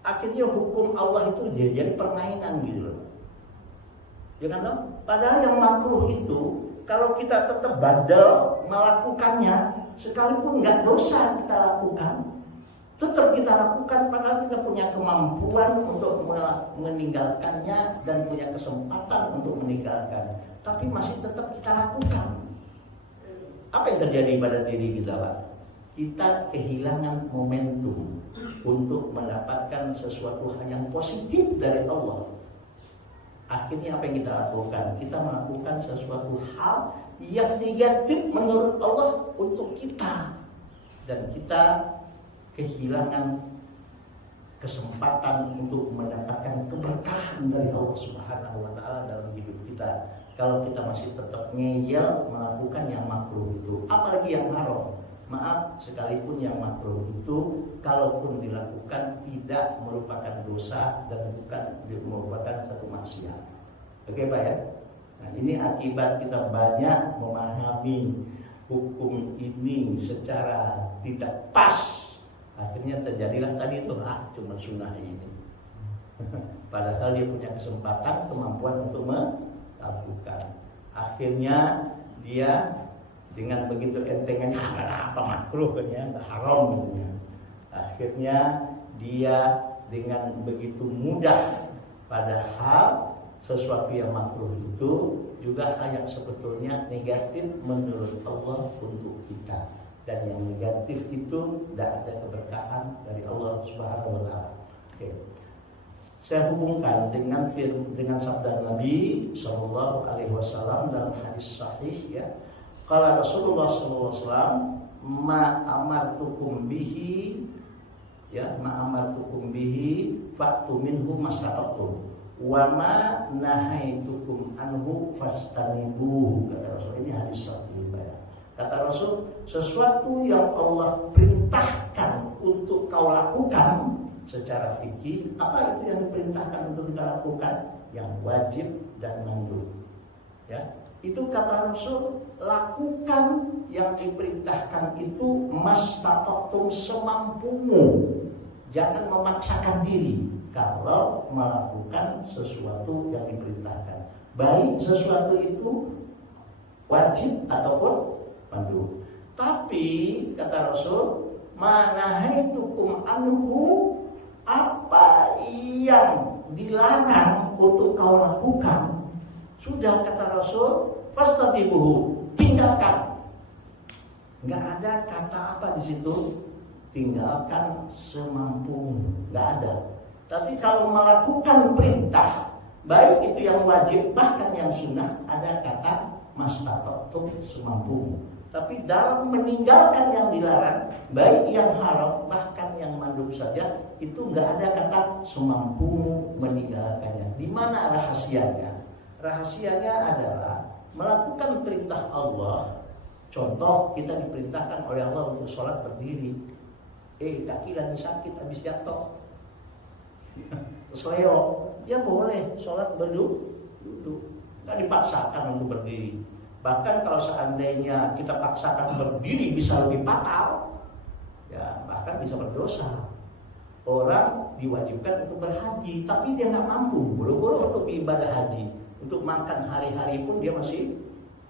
Akhirnya hukum Allah itu jadi permainan gitu loh. Ya kan? Padahal yang makruh itu kalau kita tetap bandel melakukannya, sekalipun nggak dosa kita lakukan, tetap kita lakukan. Padahal kita punya kemampuan untuk meninggalkannya dan punya kesempatan untuk meninggalkan, tapi masih tetap kita lakukan. Apa yang terjadi pada diri kita, Pak? Kita kehilangan momentum untuk mendapatkan sesuatu hal yang positif dari Allah. Akhirnya apa yang kita lakukan? Kita melakukan sesuatu hal yang negatif menurut Allah untuk kita. Dan kita kehilangan kesempatan untuk mendapatkan keberkahan dari Allah Subhanahu wa Ta'ala dalam hidup kita. Kalau kita masih tetap ngeyel melakukan yang makruh itu, apalagi yang haram. Maaf, sekalipun yang makruh itu kalaupun dilakukan tidak merupakan dosa dan bukan merupakan satu maksiat. Oke, Pak ya? Nah, ini akibat kita banyak memahami hukum ini secara tidak pas. Akhirnya terjadilah tadi itu cuma sunnah ini. Padahal dia punya kesempatan, kemampuan untuk melakukan. Akhirnya dia dengan begitu entengnya apa makruh kan ya, nggak haram gitu ya. Akhirnya dia dengan begitu mudah, padahal sesuatu yang makruh itu juga hal yang sebetulnya negatif menurut Allah untuk kita. Dan yang negatif itu tidak ada keberkahan dari Allah Subhanahu wa taala. Oke. Saya hubungkan dengan sabda Nabi sallallahu alaihi wasallam dalam hadis sahih ya. Qala Rasulullah sallallahu alaihi wasallam, ma amartukum bihi fa'tu minhu mastata'tum wa ma nahaitukum anhu fastanibuhu. Kata Rasul, ini hadis sahih ya. Kata Rasul, sesuatu yang Allah perintahkan untuk kau lakukan secara fikih, apa itu yang diperintahkan untuk kita lakukan? Yang wajib dan mandub. Ya, itu kata Rasul, lakukan yang diperintahkan itu mastata'tum, semampumu. Jangan memaksakan diri kalau melakukan sesuatu yang diperintahkan. Baik sesuatu itu wajib ataupun mandub. Tapi kata Rasul, manahaitukum anhu, apa yang dilarang untuk kau lakukan, sudah kata Rasul, fastatibuhu, tinggalkan. Enggak ada kata apa di situ, tinggalkan semampumu, enggak ada. Tapi kalau melakukan perintah, baik itu yang wajib bahkan yang sunnah, ada kata mastata'tum, semampumu. Tapi dalam meninggalkan yang dilarang, baik yang haram bahkan yang mandub saja, itu nggak ada kata semampumu meninggalkannya. Di mana rahasianya? Rahasianya adalah melakukan perintah Allah. Contoh, kita diperintahkan oleh Allah untuk sholat berdiri. Kaki lagi sakit habis jatuh, terus ya boleh sholat duduk, nggak dipaksakan untuk berdiri. Bahkan kalau seandainya kita paksakan berdiri bisa lebih fatal, ya bahkan bisa berdosa. Orang diwajibkan untuk berhaji, tapi dia nggak mampu, buru-buru untuk ibadah haji, untuk makan hari-hari pun dia masih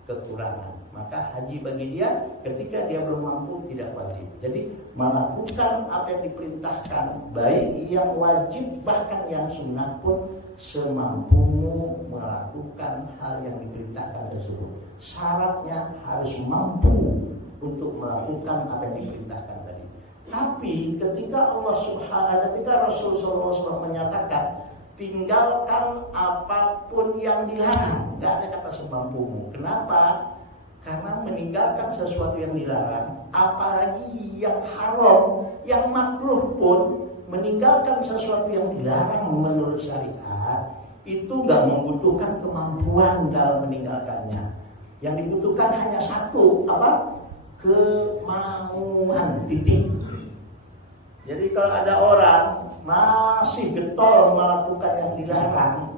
kekurangan. Maka haji bagi dia ketika dia belum mampu tidak wajib. Jadi melakukan apa yang diperintahkan, baik yang wajib bahkan yang sunnah pun, semampumu melakukan hal yang diperintahkan tersebut. Syaratnya harus mampu untuk melakukan apa yang diperintahkan tadi. Tapi ketika Rasul SAW menyatakan tinggalkan apapun yang dilarang, tidak ada kata semampumu. Kenapa? Karena meninggalkan sesuatu yang dilarang, apalagi yang haram, yang makruh pun, meninggalkan sesuatu yang dilarang menurut syariat itu nggak membutuhkan kemampuan dalam meninggalkannya. Yang dibutuhkan hanya satu, apa? Kemauan, titik. Jadi kalau ada orang masih getol melakukan yang dilarang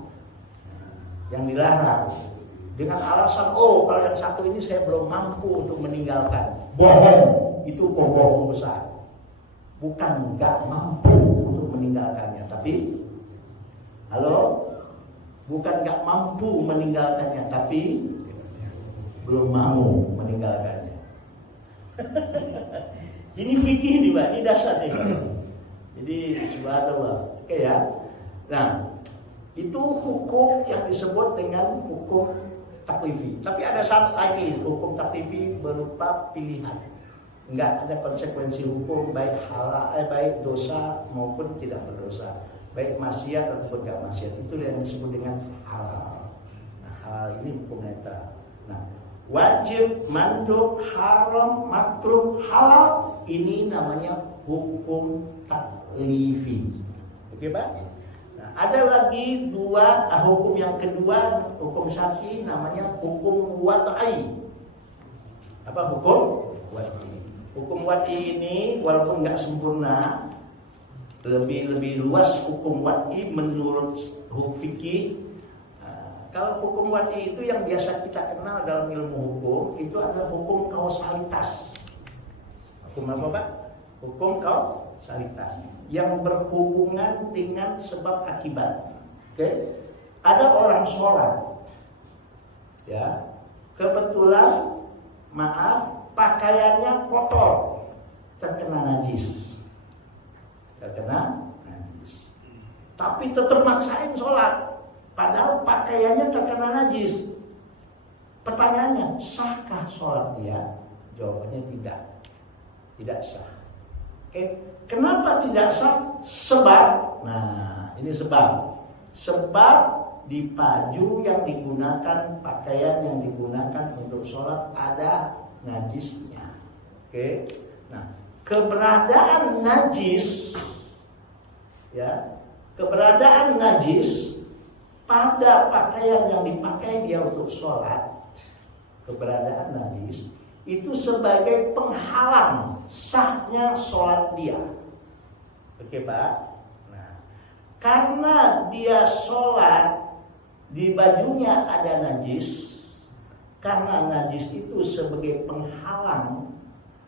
dengan alasan, kalau yang satu ini saya belum mampu untuk meninggalkan, bohong. Itu bohong besar. Bukan nggak mampu untuk meninggalkannya, tapi bukan nggak mampu meninggalkannya, tapi belum mau meninggalkannya. Ini fikih nih Pak, ini dasar nih. Jadi subhanallah. Oke ya. Nah, itu hukum yang disebut dengan hukum taklifi. Tapi ada satu lagi, hukum taklifi berupa pilihan. Enggak ada konsekuensi hukum baik baik dosa maupun tidak berdosa, baik maksiat ataupun tidak maksiat. Itu yang disebut dengan halal. Nah, halal ini hukum netral. Nah, wajib, mandub, haram, makruh, halal, ini namanya hukum taklifi. Oke Pak? Ada lagi hukum yang kedua, hukum syar'i, namanya hukum wad'i. Apa hukum wad'i? Hukum wad'i ini walaupun nggak sempurna, lebih luas hukum wad'i menurut hukum fikih. Kalau hukum wad'i itu yang biasa kita kenal dalam ilmu hukum itu adalah hukum kausalitas. Hukum apa, Pak? Hukum kausalitas yang berhubungan dengan sebab akibat. Oke? Ada orang sholat, ya, kebetulan, maaf, pakaiannya kotor, terkena najis. Tapi tetap maksain sholat, padahal pakaiannya terkena najis. Pertanyaannya, sahkah sholat dia? Jawabannya tidak sah. Oke, kenapa tidak sah? Sebab, nah ini sebab di baju yang digunakan, pakaian yang digunakan untuk sholat ada najisnya. Oke, nah keberadaan najis, ya, keberadaan najis pada pakaian yang dipakai dia untuk sholat, keberadaan najis itu sebagai penghalang sahnya sholat dia. Oke, Pak. Nah, karena dia sholat di bajunya ada najis, karena najis itu sebagai penghalang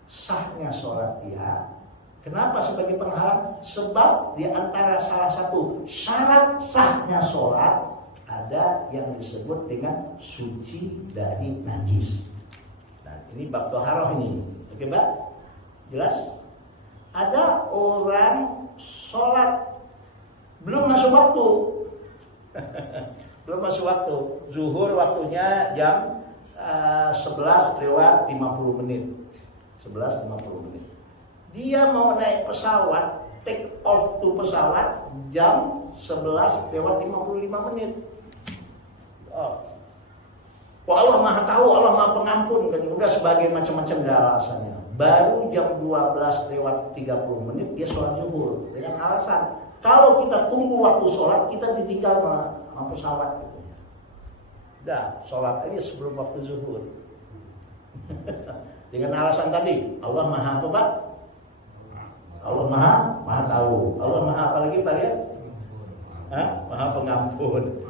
sahnya sholat dia. Kenapa sebagai penghalang? Sebab di antara salah satu syarat sahnya sholat ada yang disebut dengan suci dari najis. Nah, ini bab toharoh ini. Oke, Mbak? Jelas? Ada orang sholat belum masuk waktu. Belum masuk waktu. Zuhur waktunya jam 11 lewat 50 menit. 11.50 menit. Dia mau naik pesawat, take off to pesawat jam 11 lewat 55 menit. Oh. Wah, Allah Maha tahu, Allah Maha pengampun, kan udah sebagai macam-macam alasannya. Baru jam 12 lewat 30 menit dia sholat zuhur dengan alasan kalau kita tunggu waktu sholat kita ditinggal sama pesawat gitu. Dah, sholat aja sebelum waktu zuhur. Dengan alasan tadi, Allah Maha apa, Pak? Allah Maha tahu. Allah Maha apa lagi, Pak ya? Maha pengampun.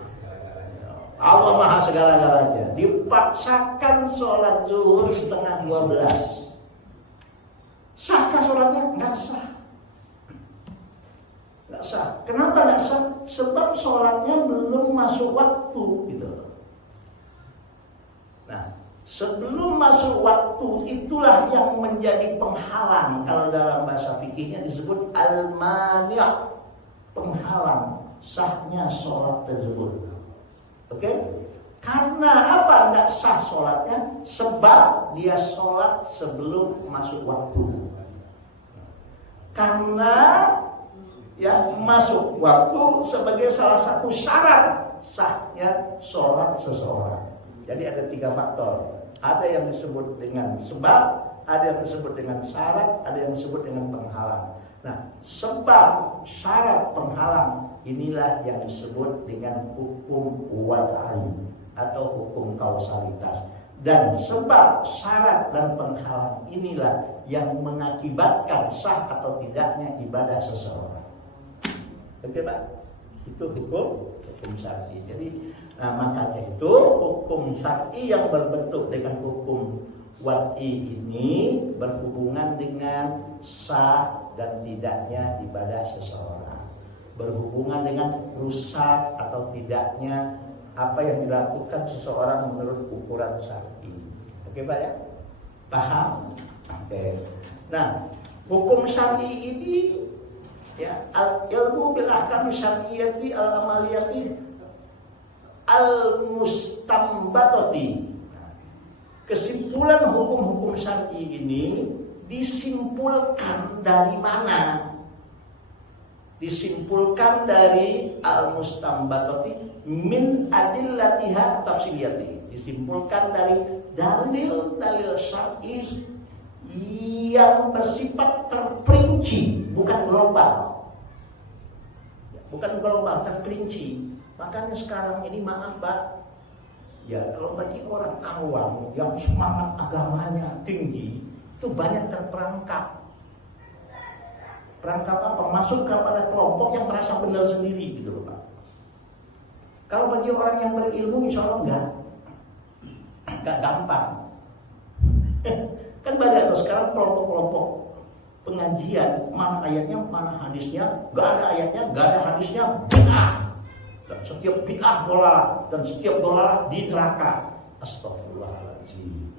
Allah Maha segala-galanya. Dipaksakan sholat zuhur setengah 12. Sahkah sholatnya? Nggak sah. Nggak sah. Kenapa nggak sah? Sebab sholatnya belum masuk waktu, gitu. Nah, sebelum masuk waktu itulah yang menjadi penghalang. Kalau dalam bahasa fikihnya disebut al-mani', penghalang sahnya sholat tersebut. Oke? Karena apa nggak sah sholatnya? Sebab dia sholat sebelum masuk waktu. Karena ya masuk waktu sebagai salah satu syarat sahnya sholat seseorang. Jadi ada 3 faktor. Ada yang disebut dengan sebab, ada yang disebut dengan syarat, ada yang disebut dengan penghalang. Nah, sebab, syarat, penghalang inilah yang disebut dengan hukum wad'i atau hukum kausalitas. Dan sebab, syarat dan penghalang inilah yang mengakibatkan sah atau tidaknya ibadah seseorang. Oke, Pak? Itu hukum syar'i. Jadi makanya itu hukum syar'i yang berbentuk dengan hukum wad'i ini berhubungan dengan sah dan tidaknya ibadah seseorang, berhubungan dengan rusak atau tidaknya apa yang dilakukan seseorang menurut ukuran syar'i. Oke, Pak ya? Paham? Oke. Nah, hukum syar'i ini ya, ilmu bil ahkam syar'iyyati al-amaliyati al-mustambatati. Kesimpulan hukum-hukum syar'i ini disimpulkan dari mana? Disimpulkan dari al-mustambatati min adillatiha tafsiliyati. Disimpulkan dari dalil-dalil syar'i yang bersifat terperinci, bukan global. Bukan global, terperinci. Makanya sekarang ini maaf, Pak, ya kalau bagi orang awam yang semangat agamanya tinggi, itu banyak terperangkap. Perangkap apa? Masuk kepada kelompok yang merasa benar sendiri, gitu loh, Pak. Kalau bagi orang yang berilmu, insya Allah enggak gampang. Kan banyak tuh sekarang kelompok-kelompok pengajian, mana ayatnya, mana hadisnya, gak ada ayatnya, gak ada hadisnya, bid'ah. Dan setiap bid'ah dolalah, dan setiap dolalah di neraka. Astagfirullahaladzim.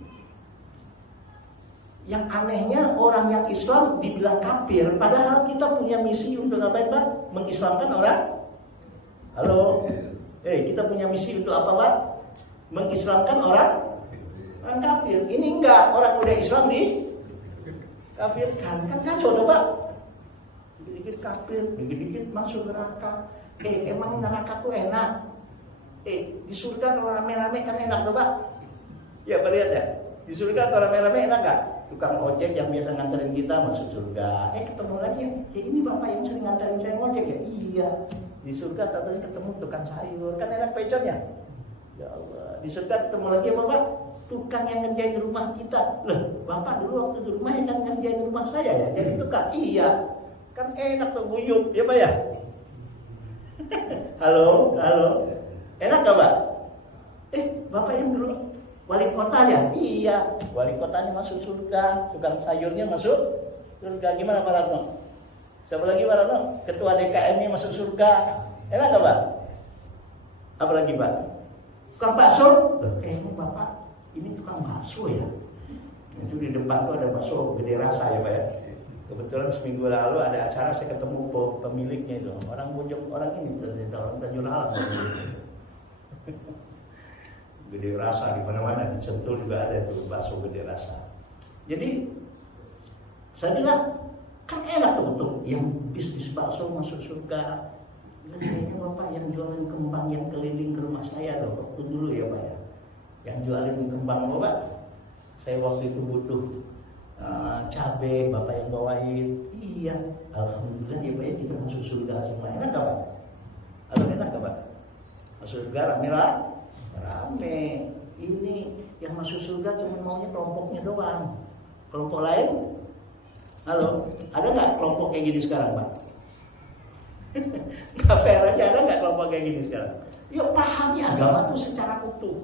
Yang anehnya orang yang Islam dibilang kafir, padahal kita punya misi untuk apa Pak? Mengislamkan orang. Halo, kita punya misi untuk apa Pak? Mengislamkan orang kafir. Ini enggak, orang udah Islam di kafirkan, kan kacau dong Pak. Dikit-dikit kafir, dikit-dikit masuk neraka. Emang neraka tuh enak? Di surga kalau rame-rame kan enak tuh Pak. Ya Pak lihat ya, di surga kalau rame-rame enak gak? Tukang ojek yang biasa nganterin kita masuk surga. Ketemu lagi ya ini Bapak yang sering nganterin saya ngojek ya? Iya. Di surga tentunya ketemu tukang sayur, kan enak peconnya. Ya Allah, di surga ketemu lagi apa Pak? Tukang yang ngerjain rumah kita. Loh, Bapak dulu waktu di rumah yang ngerjain rumah saya ya? Jadi tukang, iya. Kan enak tuh guyup, ya Pak ya? Halo. Enak gak Pak? Bapak yang dulu wali kota ya? Iya. Wali kotanya masuk surga, tukang sayurnya masuk surga. Gimana Pak Ratno? Siapa lagi Pak Ratno? Ketua DKM-nya masuk surga. Enak gak Pak? Apa lagi Pak? Tukang bakso? Emang Bapak ini tukang bakso ya? Itu di depan tuh ada bakso gede rasa ya Pak ya? Kebetulan seminggu lalu ada acara saya ketemu pemiliknya itu. Orang Bojong, orang ini ternyata orang Tanjung Alam. Gede rasa di mana-mana, di Sentul juga ada tuh bakso gede rasa. Jadi saya bilang kan enak tuh untuk yang bisnis bakso masuk surga. Kayaknya Bapak yang jualan kembang yang keliling ke rumah saya loh waktu dulu ya Pak ya. Yang jualin kembang Bapak. Saya waktu itu butuh cabai, Bapak yang bawain. Iya, alhamdulillah ya Pak ya, kita masuk surga semua. Enak gak Pak? Enak gak Pak? Masuk surga rame. Ini yang masuk surga cuma maunya kelompoknya doang. Kelompok lain? Halo, ada gak kelompok kayak gini sekarang Pak? Gak fair aja, ada gak kelompok kayak gini sekarang? Yuk pahami agama itu secara utuh.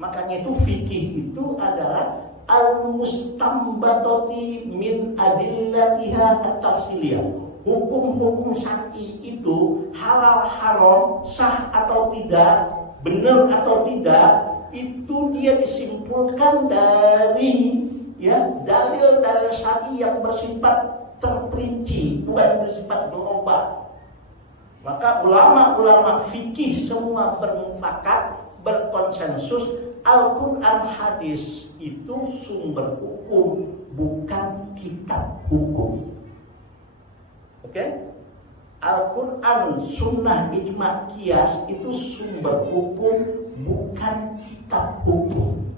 Makanya itu fikih itu adalah al-mustanbatati min adillatiha at-tafsiliyah. Hukum-hukum syar'i itu halal haram, sah atau tidak, benar atau tidak, itu dia disimpulkan dari dalil-dalil syar'i yang bersifat terperinci, bukan bersifat global. Maka ulama-ulama fikih semua bermufakat, berkonsensus, Al-Quran hadis itu sumber hukum, bukan kitab hukum. Oke? Al-Quran, sunnah, ijma, qiyas itu sumber hukum, bukan kitab hukum.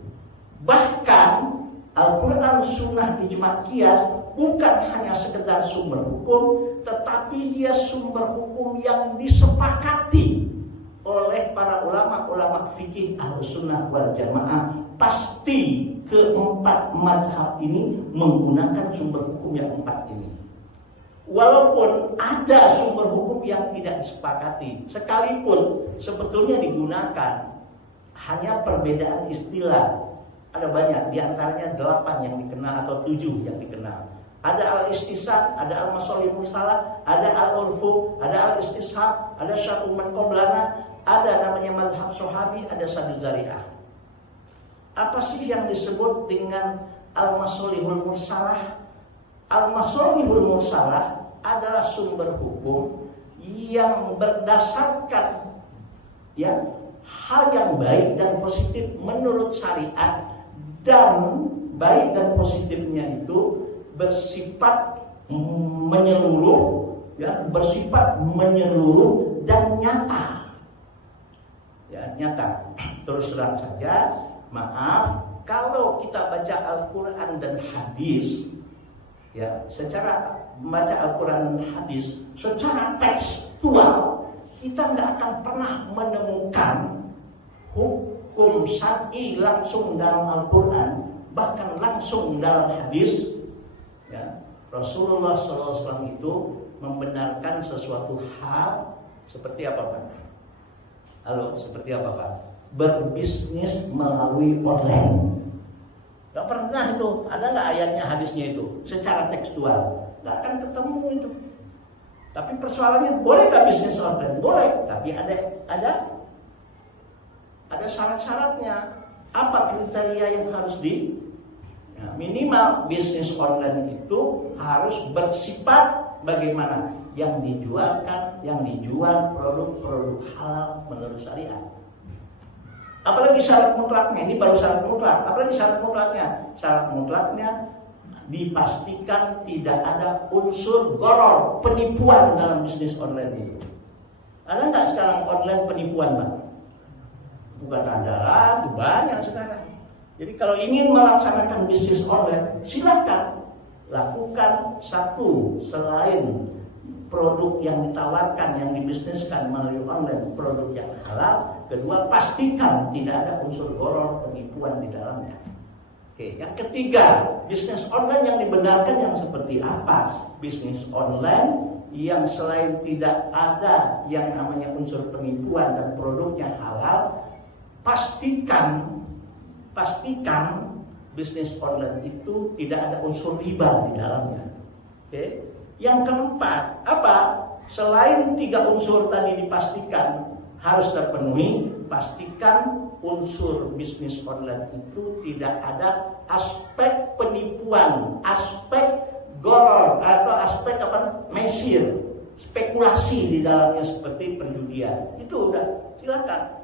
Bahkan Al-Quran, sunnah, ijma, qiyas bukan hanya sekedar sumber hukum, tetapi dia sumber hukum yang disepakati oleh para ulama fikih Ahlussunnah wal Jamaah. Pasti keempat mazhab ini menggunakan sumber hukum yang empat ini. Walaupun ada sumber hukum yang tidak disepakati, sekalipun sebetulnya digunakan, hanya perbedaan istilah. Ada banyak, diantaranya 8 yang dikenal atau 7 yang dikenal. Ada al-istisad, ada al-masolih mursalah, ada al-urfu, ada al-istishab, ada syar'u man qablana, ada namanya mazhab sahabi, ada sadu zari'ah. Apa sih yang disebut dengan al-masolihul mursalah? Al-masolihul mursalah adalah sumber hukum yang berdasarkan hal yang baik dan positif menurut syariat, dan baik dan positifnya itu bersifat menyeluruh, dan nyata. Nyata. Terus terang saja, maaf, kalau kita baca Al-Quran dan hadis, secara membaca Al-Quran dan hadis, secara tekstual, kita nggak akan pernah menemukan hukum syar'i langsung dalam Al-Quran, bahkan langsung dalam hadis. Rasulullah SAW itu membenarkan sesuatu hal seperti apa Pak? Halo, seperti apa Pak? Berbisnis melalui online. Gak pernah itu, ada nggak ayatnya hadisnya itu? Secara tekstual, nggak akan ketemu itu. Tapi persoalannya, boleh nggak bisnis online? Boleh, tapi ada syarat-syaratnya. Apa kriteria yang harus minimal bisnis online itu harus bersifat bagaimana? Yang dijual produk-produk halal menurut syariat. Apalagi syarat mutlaknya, ini baru syarat mutlak. Apalagi syarat mutlaknya? Syarat mutlaknya dipastikan tidak ada unsur goror, penipuan dalam bisnis online itu. Ada nggak sekarang online penipuan, Bang? Bukan ada lagi, banyak sekarang. Jadi kalau ingin melaksanakan bisnis online, silakan lakukan satu, selain produk yang ditawarkan, yang dibisniskan melalui online, produk yang halal. Kedua, pastikan tidak ada unsur goror, penipuan di dalamnya. Oke, yang ketiga, bisnis online yang dibenarkan yang seperti apa? Bisnis online yang selain tidak ada yang namanya unsur penipuan dan produknya halal, pastikan bisnis online itu tidak ada unsur riba di dalamnya. Oke. Yang keempat, apa? Selain 3 unsur tadi dipastikan harus terpenuhi, pastikan unsur bisnis online itu tidak ada aspek penipuan, aspek goror atau aspek mesir, spekulasi di dalamnya seperti perjudian. Itu udah, silakan.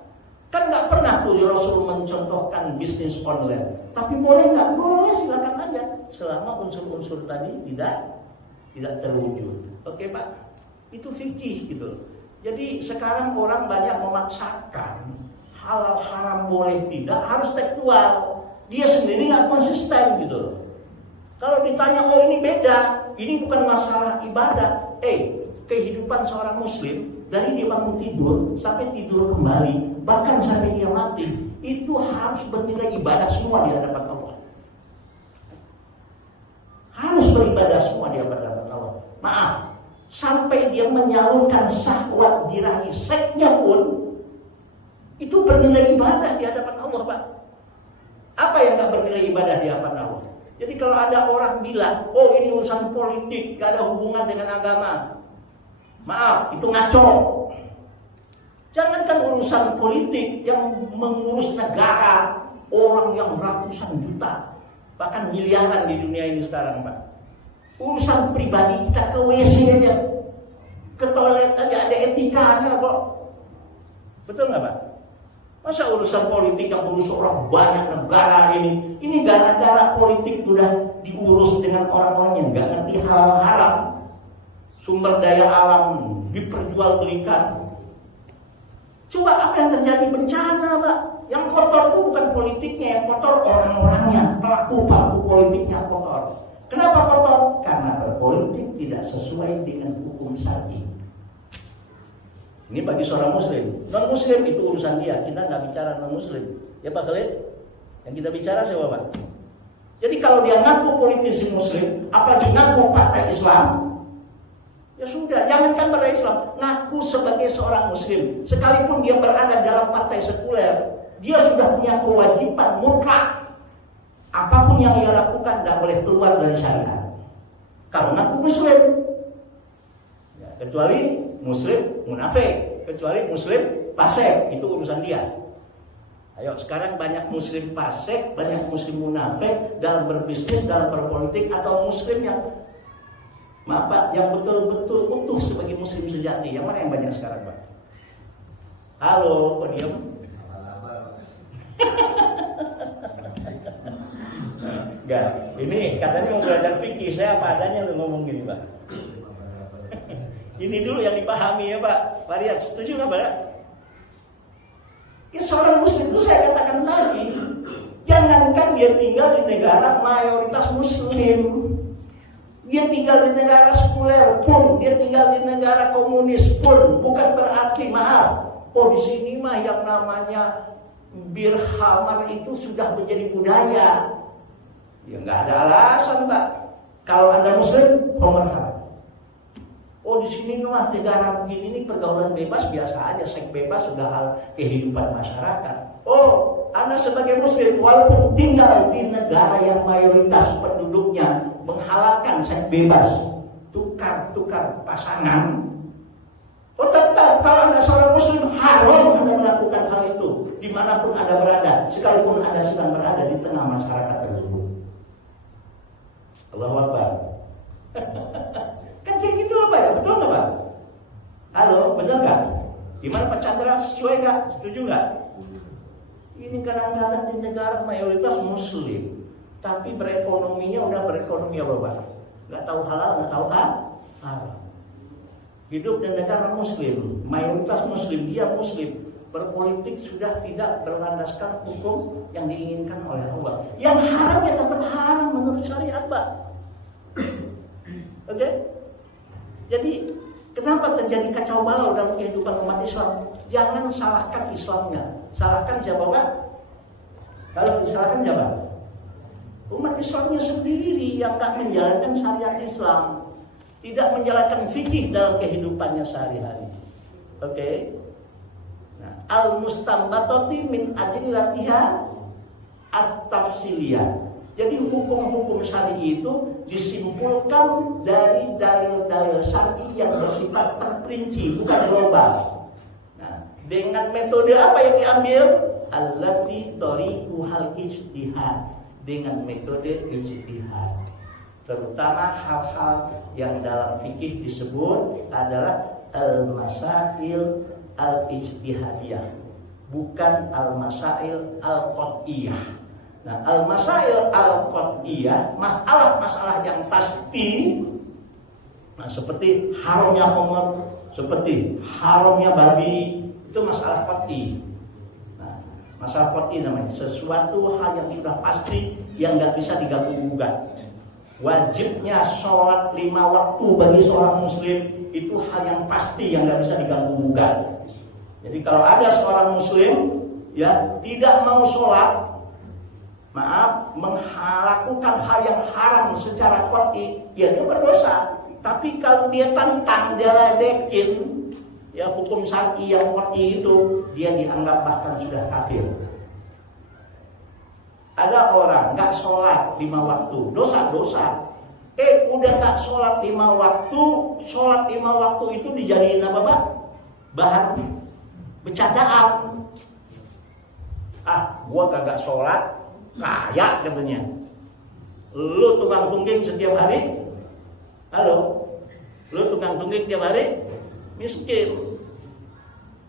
Kan nggak pernah tuh Rasul mencontohkan bisnis online. Tapi boleh nggak? Boleh, silakan aja. Selama unsur-unsur tadi tidak terwujud. Oke Pak, itu fikih gitu. Jadi sekarang orang banyak memaksakan halal haram boleh tidak harus tekstual. Dia sendiri nggak konsisten gitu. Kalau ditanya, oh ini beda, ini bukan masalah ibadah. Kehidupan seorang muslim dari dia bangun tidur sampai tidur kembali, bahkan sampai dia mati, itu harus bernilai ibadah semua di hadapan Allah. Harus beribadah semua di hadapan Allah. Maaf, sampai dia menyalurkan syahwat dirahi seksnya pun itu bernilai ibadah di hadapan Allah, Pak. Apa yang gak bernilai ibadah di hadapan Allah? Jadi kalau ada orang bilang, oh ini urusan politik, gak ada hubungan dengan agama, maaf, itu ngaco. Jangankan urusan politik yang mengurus negara, orang yang ratusan juta, bahkan miliaran di dunia ini sekarang, Pak. Urusan pribadi kita ke WC aja, ke toilet aja ada etikanya kok. Betul nggak Pak? Masa urusan politik yang urus orang banyak negara ini gara-gara politik sudah diurus dengan orang-orang yang nggak ngerti halal haram, sumber daya alam diperjualbelikan. Coba apa yang terjadi bencana, Pak? Yang kotor itu bukan politiknya, yang kotor orang-orangnya, pelaku politiknya kotor. Kenapa kotor? Karena berpolitik tidak sesuai dengan hukum syar'i. Ini bagi seorang muslim. Non muslim itu urusan dia. Kita nggak bicara non muslim. Ya Pak Khalid? Yang kita bicara siapa Pak? Jadi kalau dia ngaku politisi muslim, apalagi ngaku partai Islam, ya sudah, jangankan partai Islam, ngaku sebagai seorang muslim, sekalipun dia berada dalam partai sekuler, dia sudah punya kewajiban mutlak. Apapun yang ia lakukan tidak boleh keluar dari syariat. Kalau ngaku muslim, ya, kecuali muslim munafik, kecuali muslim fasik, itu urusan dia. Ayo, sekarang banyak muslim fasik, banyak muslim munafik dalam berbisnis, dalam berpolitik, atau muslim yang maaf Pak, yang betul-betul utuh sebagai muslim sejati. Yang mana yang banyak sekarang Pak? Halo, kok diam? Enggak, ini katanya mau belajar fikih, saya apa adanya lu ngomong gini Pak. Ini dulu yang dipahami ya Pak Faryad, setuju nggak Pak? Ya, seorang muslim itu saya katakan tadi, jangankan dia tinggal di negara mayoritas muslim, dia tinggal di negara sekuler pun, dia tinggal di negara komunis pun, bukan berarti maaf, oh di sini mah yang namanya bir khamar itu sudah menjadi budaya. Ya nggak ada alasan Pak. Kalau Anda muslim, khamar haram. Oh di sini mah negara begini ini pergaulan bebas biasa aja, seks bebas sudah hal kehidupan masyarakat. Oh, Anda sebagai Muslim walaupun tinggal di negara yang mayoritas penduduknya menghalalkan seks bebas, tukar pasangan. Oh tetap kalau Anda seorang Muslim haram Anda melakukan hal itu dimanapun Anda berada, sekalipun Anda sedang berada di tengah masyarakat tersebut. Allahu Akbar. Kan kayak gitu loh Pak ya, betul nggak Pak? Halo, benar nggak? Gimana Pak Chandra, sesuai nggak? Setuju nggak? Ini kadang-kadang di negara mayoritas Muslim, tapi berekonominya udah berekonomi apa Pak? Nggak tahu halal, nggak tahu haram. Hidup di negara Muslim, mayoritas Muslim, dia Muslim, berpolitik sudah tidak berlandaskan hukum yang diinginkan oleh Allah. Yang haram ya tetap haram menurut syariat Pak. Oke? Jadi kenapa terjadi kacau balau dalam kehidupan umat Islam? Jangan salahkan Islamnya. Salahkan siapa Pak? Kalau disalahkan siapa? Umat Islamnya sendiri yang tak menjalankan syariat Islam, tidak menjalankan fikih dalam kehidupannya sehari-hari. Oke? Nah, al-mustanbatati min adillatiha at-tafsiliyah. Jadi hukum-hukum syar'i itu disimpulkan dari dalil-dalil syar'i yang bersifat terperinci, bukan global. Nah, dengan metode apa yang diambil? Allati tariquhal ijtihad, dengan metode ijtihad. Terutama hal-hal yang dalam fikih disebut adalah al-masail al-ijtihadiyah, bukan al-masail al-qat'iyah. Nah, al-masail al-qat'iyah, masalah-masalah yang pasti, nah seperti haramnya khamr, seperti haramnya babi, itu masalah qat'i. Nah, masalah qat'i namanya sesuatu hal yang sudah pasti yang nggak bisa diganggu-gugat. Wajibnya sholat 5 waktu bagi seorang Muslim itu hal yang pasti yang nggak bisa diganggu-gugat. Jadi kalau ada seorang Muslim ya tidak mau sholat, melakukan hal yang haram secara qat'i, ya dia berdosa. Tapi kalau dia tantang, dia ledekin ya hukum syar'i yang qat'i itu, dia dianggap bahkan sudah kafir. Ada orang nggak sholat 5 waktu, dosa. Udah nggak sholat 5 waktu, sholat 5 waktu itu dijadiin apa Pak? Bahan bercandaan. Gua kagak sholat, kaya katanya. Lu tukang tungging setiap hari? Halo? Lu tukang tungging tiap hari? Miskin.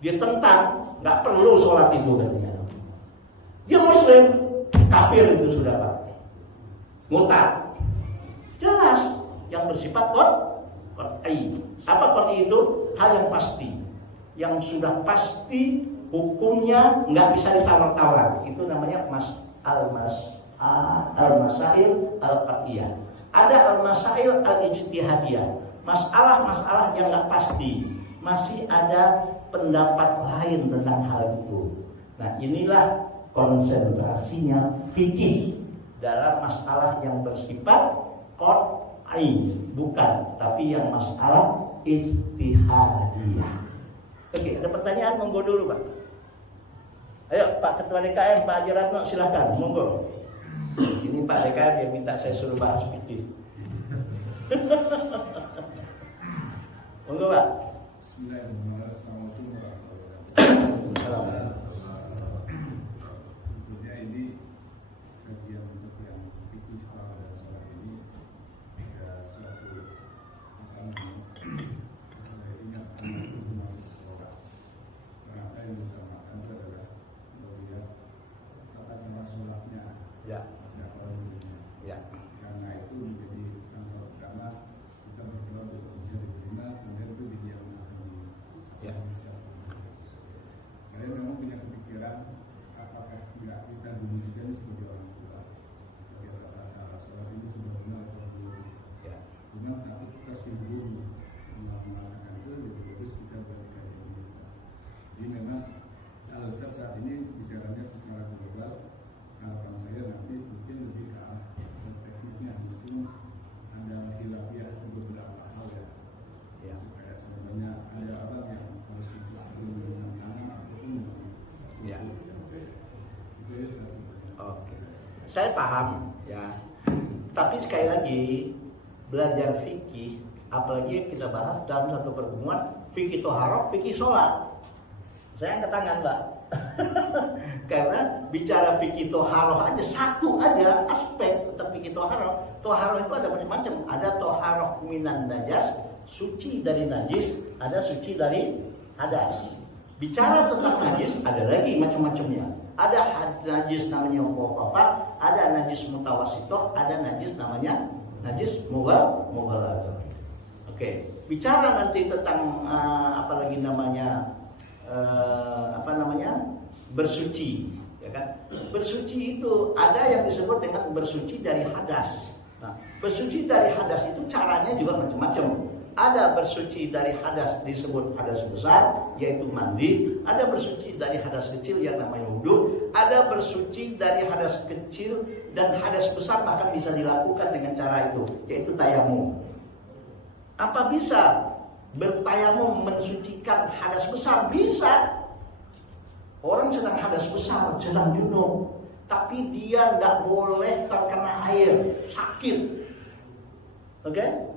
Dia tentang, nggak perlu sholat itu katanya. Dia Muslim, kafir itu sudah Pak. Murtad. Jelas yang bersifat qat'i. Apa qat'i itu? Hal yang pasti. Yang sudah pasti hukumnya nggak bisa ditawar-tawar. Itu namanya al-masail al-qat'iyah. Ada al-masail al-ijtihadiyah, masalah-masalah yang nggak pasti, masih ada pendapat lain tentang hal itu. Nah, inilah konsentrasinya fikih dalam masalah yang bersifat qat'i, bukan, tapi yang masalah ijtihadiyah. Oke, ada pertanyaan, monggo dulu Pak. Ayo Pak Ketua DKM, Pak Haji Ratno, silahkan, monggo. Ini Pak DKM yang minta saya suruh bahas fikih. Monggo Pak. Bismillahirrahmanirrahim. Tentunya ini kajian untuk yang fikih Islam dan sholat ini tidak suatu ini masuk sholat. Karena yang diutamakan itu adalah melihat tata cara sholatnya. Ya. Ya. Karena itu menjadi tanggung jawab utama kita berdoa untuk bisa diterima, kemudian itu jadi yang akan Oke. Saya paham ya. Tapi sekali lagi belajar fikih, apalagi kita bahas dalam satu pertemuan fikih toharoh, fikih sholat. Saya angkat tangan, Mbak. Karena bicara fikih toharoh aja satu aja aspek tentang fikih toharoh. Toharoh itu ada macam-macam. Ada toharoh minan najas, suci dari najis, ada suci dari hadas. Bicara tentang najis ada lagi macam-macamnya. Ada najis namanya khafafah, ada najis mutawasitoh, ada najis namanya najis mughalladzah. Oke, bicara nanti tentang apalagi namanya bersuci, ya kan? Bersuci itu ada yang disebut dengan bersuci dari hadas. Nah, bersuci dari hadas itu caranya juga macam-macam. Ada bersuci dari hadas disebut hadas besar, yaitu mandi. Ada bersuci dari hadas kecil yang namanya wudu. Ada bersuci dari hadas kecil dan hadas besar bahkan bisa dilakukan dengan cara itu, yaitu tayamum. Apa bisa bertayamum mensucikan hadas besar? Bisa. Orang sedang hadas besar, sedang junub, tapi dia tidak boleh terkena air, sakit. Oke?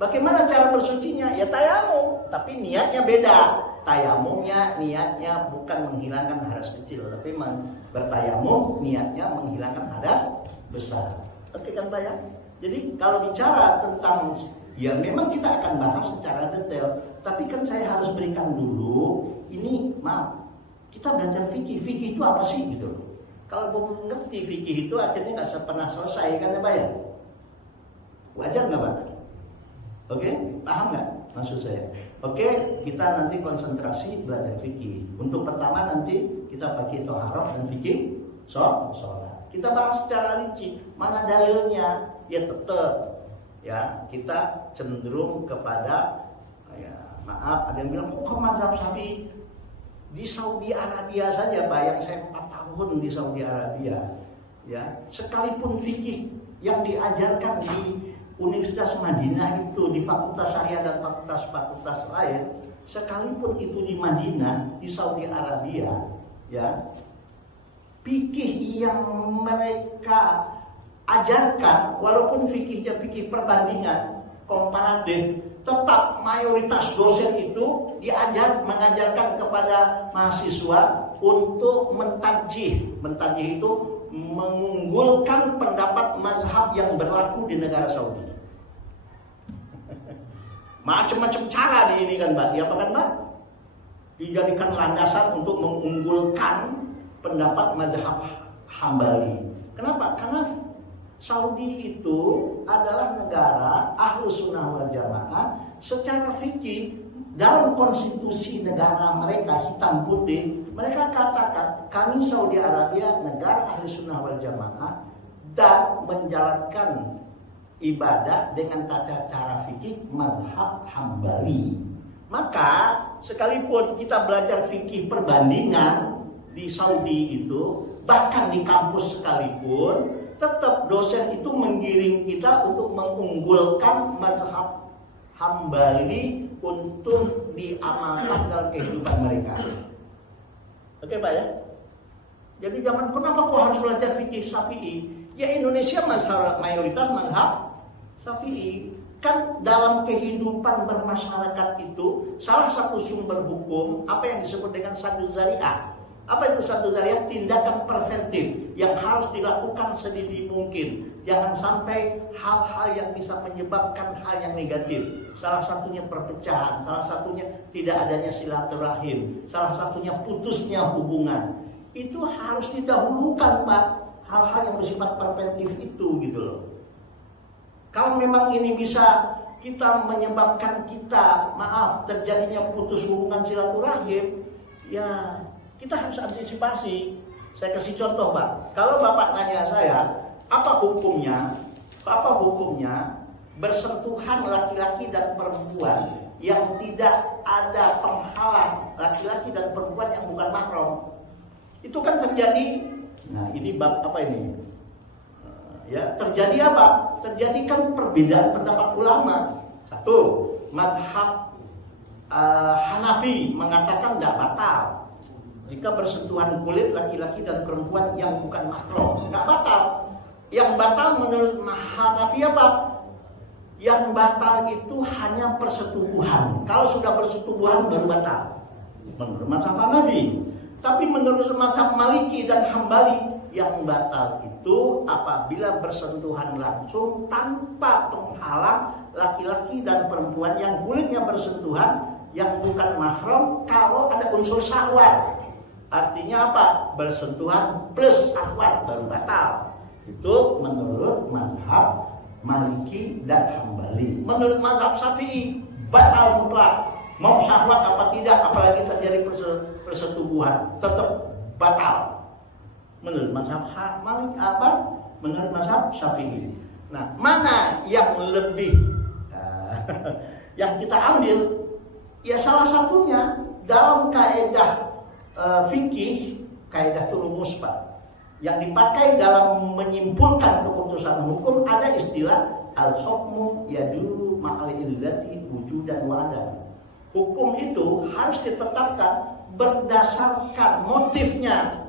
Bagaimana cara bersucinya? Ya tayamum, tapi niatnya beda. Tayamumnya niatnya bukan menghilangkan hadas kecil, tapi bertayamum niatnya menghilangkan hadas besar. Oke kan Pak ya? Jadi kalau bicara tentang, ya memang kita akan bahas secara detail, tapi kan saya harus berikan dulu, ini maaf, kita belajar fikih. Fikih itu apa sih gitu loh. Kalau belum ngerti fikih itu akhirnya nggak pernah selesai kan ya Pak ya? Wajar nggak Pak? Oke, paham nggak maksud saya? Oke, kita nanti konsentrasi belajar fikih. Untuk pertama nanti kita pakai toharoh dan fikih sholat. Kita bahas secara rinci. Mana dalilnya? Ya tetap, ya kita cenderung kepada, ya maaf, ada yang bilang kok mazhab Syafi'i di Saudi Arabia saja, bayang saya 4 tahun di Saudi Arabia, ya sekalipun fikih yang diajarkan di Universitas Madinah itu di Fakultas Syariah dan fakultas-fakultas lain, sekalipun itu di Madinah, di Saudi Arabia, ya, fikih yang mereka ajarkan, walaupun fikihnya fikih perbandingan, komparatif, tetap mayoritas dosen itu mengajarkan kepada mahasiswa untuk mentarjih itu mengunggulkan pendapat mazhab yang berlaku di negara Saudi. Macam-macam cara di ini kan Mbak, ya kan Mbak? Dijadikan landasan untuk mengunggulkan pendapat mazhab Hambali. Kenapa? Karena Saudi itu adalah negara Ahlus Sunnah wal Jamaah. Secara fikih dalam konstitusi negara mereka hitam putih, mereka katakan kami Saudi Arabia negara Ahlus Sunnah wal Jamaah dan menjalankan ibadah dengan tata cara fikih mazhab Hambali. Maka sekalipun kita belajar fikih perbandingan di Saudi itu, bahkan di kampus sekalipun, tetap dosen itu menggiring kita untuk mengunggulkan mazhab Hambali untuk diamalkan dalam kehidupan mereka. Oke Pak ya? Jadi jangan kenapa kok harus belajar fikih Syafi'i? Ya Indonesia mayoritas mazhab Syafi'i. Kan dalam kehidupan bermasyarakat itu salah satu sumber hukum apa yang disebut dengan saddu zari'ah. Apa itu saddu zari'ah? Tindakan preventif yang harus dilakukan sedini mungkin. Jangan sampai hal-hal yang bisa menyebabkan hal yang negatif. Salah satunya perpecahan, salah satunya tidak adanya silaturahim, salah satunya putusnya hubungan. Itu harus didahulukan Pak. Hal-hal yang bersifat preventif itu gitu loh. Kalau memang ini bisa kita menyebabkan kita, maaf, terjadinya putus hubungan silaturahim, ya kita harus antisipasi. Saya kasih contoh Pak. Kalau Bapak nanya saya, apa hukumnya bersentuhan laki-laki dan perempuan yang tidak ada penghalang, laki-laki dan perempuan yang bukan mahram? Itu kan terjadi. Nah ini bab apa ini? Ya terjadi apa? Terjadi kan perbedaan pendapat ulama. Satu, mazhab Hanafi mengatakan tidak batal. Jika bersentuhan kulit laki-laki dan perempuan yang bukan mahram, nggak batal. Yang batal menurut Hanafi apa? Yang batal itu hanya persetubuhan. Kalau sudah persetubuhan baru batal. Menurut mazhab Hanafi. Tapi menurut mazhab Maliki dan Hambali, yang batal itu apabila bersentuhan langsung tanpa penghalang laki-laki dan perempuan yang kulitnya bersentuhan yang bukan mahram kalau ada unsur syahwat. Artinya apa? Bersentuhan plus syahwat baru batal. Itu menurut mazhab Maliki dan Hambali. Menurut mazhab Syafi'i batal mutlak. Mau syahwat apa tidak, apalagi terjadi persetubuhan, tetap batal. Menurut mazhab Malik apa? Menurut mazhab Syafi'i. Nah, mana yang lebih yang kita ambil? Ya salah satunya dalam kaidah fikih, kaidah itu rumus Pak. Yang dipakai dalam menyimpulkan keputusan hukum ada istilah al-hukmu yadulu ma'al illati wujudan wa adam. Hukum itu harus ditetapkan berdasarkan motifnya.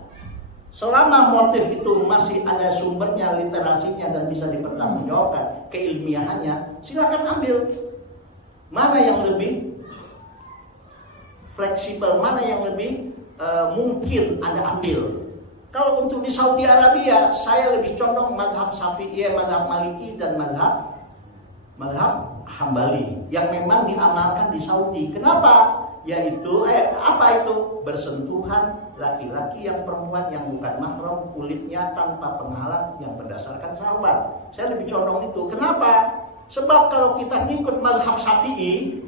Selama motif itu masih ada sumbernya, literasinya dan bisa dipertanggungjawabkan keilmiahannya, silakan ambil. Mana yang lebih fleksibel, mana yang lebih mungkin Anda ambil. Kalau untuk di Saudi Arabia, saya lebih condong mazhab Syafi'i, mazhab Maliki dan mazhab Hambali yang memang diamalkan di Saudi. Kenapa? Yaitu apa itu? Bersentuhan laki-laki yang perempuan yang bukan mahram kulitnya tanpa penghalang yang berdasarkan syahwat. Saya lebih condong itu. Kenapa? Sebab kalau kita ngikut mazhab Syafi'i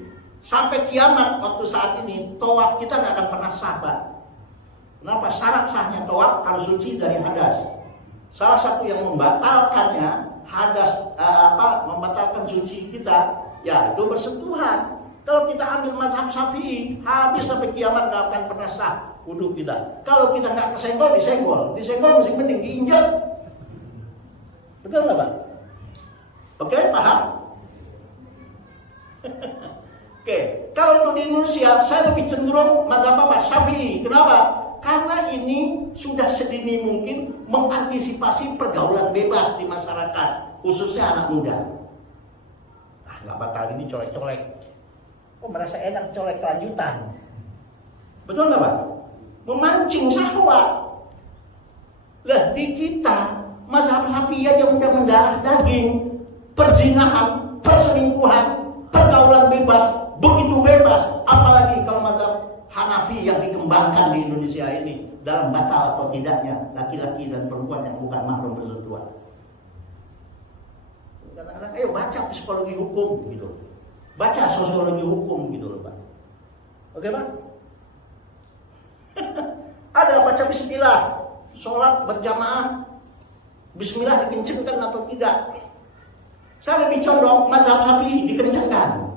sampai kiamat waktu saat ini tawaf kita nggak akan pernah sah, Pak. Kenapa? Syarat sahnya tawaf harus suci dari hadas. Salah satu yang membatalkannya hadas membatalkan suci kita, ya itu bersentuhan. Kalau kita ambil mazhab Syafi'i, habis sampai kiamat nggak akan pernah sah wudhu kita. Kalau kita nggak kesenggol, disenggol masih mending diinjak. Betul nggak Pak? Oke, paham? Oke, kalau untuk di Indonesia, saya lebih cenderung mazhab apa? Syafi'i. Kenapa? Karena ini sudah sedini mungkin mengantisipasi pergaulan bebas di masyarakat, khususnya anak muda. Nggak batal ini colek-colek. Kok merasa enak colek lanjutan? Betul nggak Pak? Memancing syahwat. Lah di kita mazhab Syafi'i aja udah mendarah daging, perzinahan, perselingkuhan, pergaulan bebas, begitu bebas. Apalagi kalau mazhab Hanafi yang dikembangkan di Indonesia ini dalam batal atau tidaknya laki-laki dan perempuan yang bukan mahram bersentuhan. Kadang-kadang ayo baca psikologi hukum gitu. Baca sosiologi hukum gitu loh Pak. Oke Pak? Ada baca bismillah, sholat berjamaah, bismillah dikencengkan atau tidak? Saya lebih condong mazhab Syafi'i dikencengkan.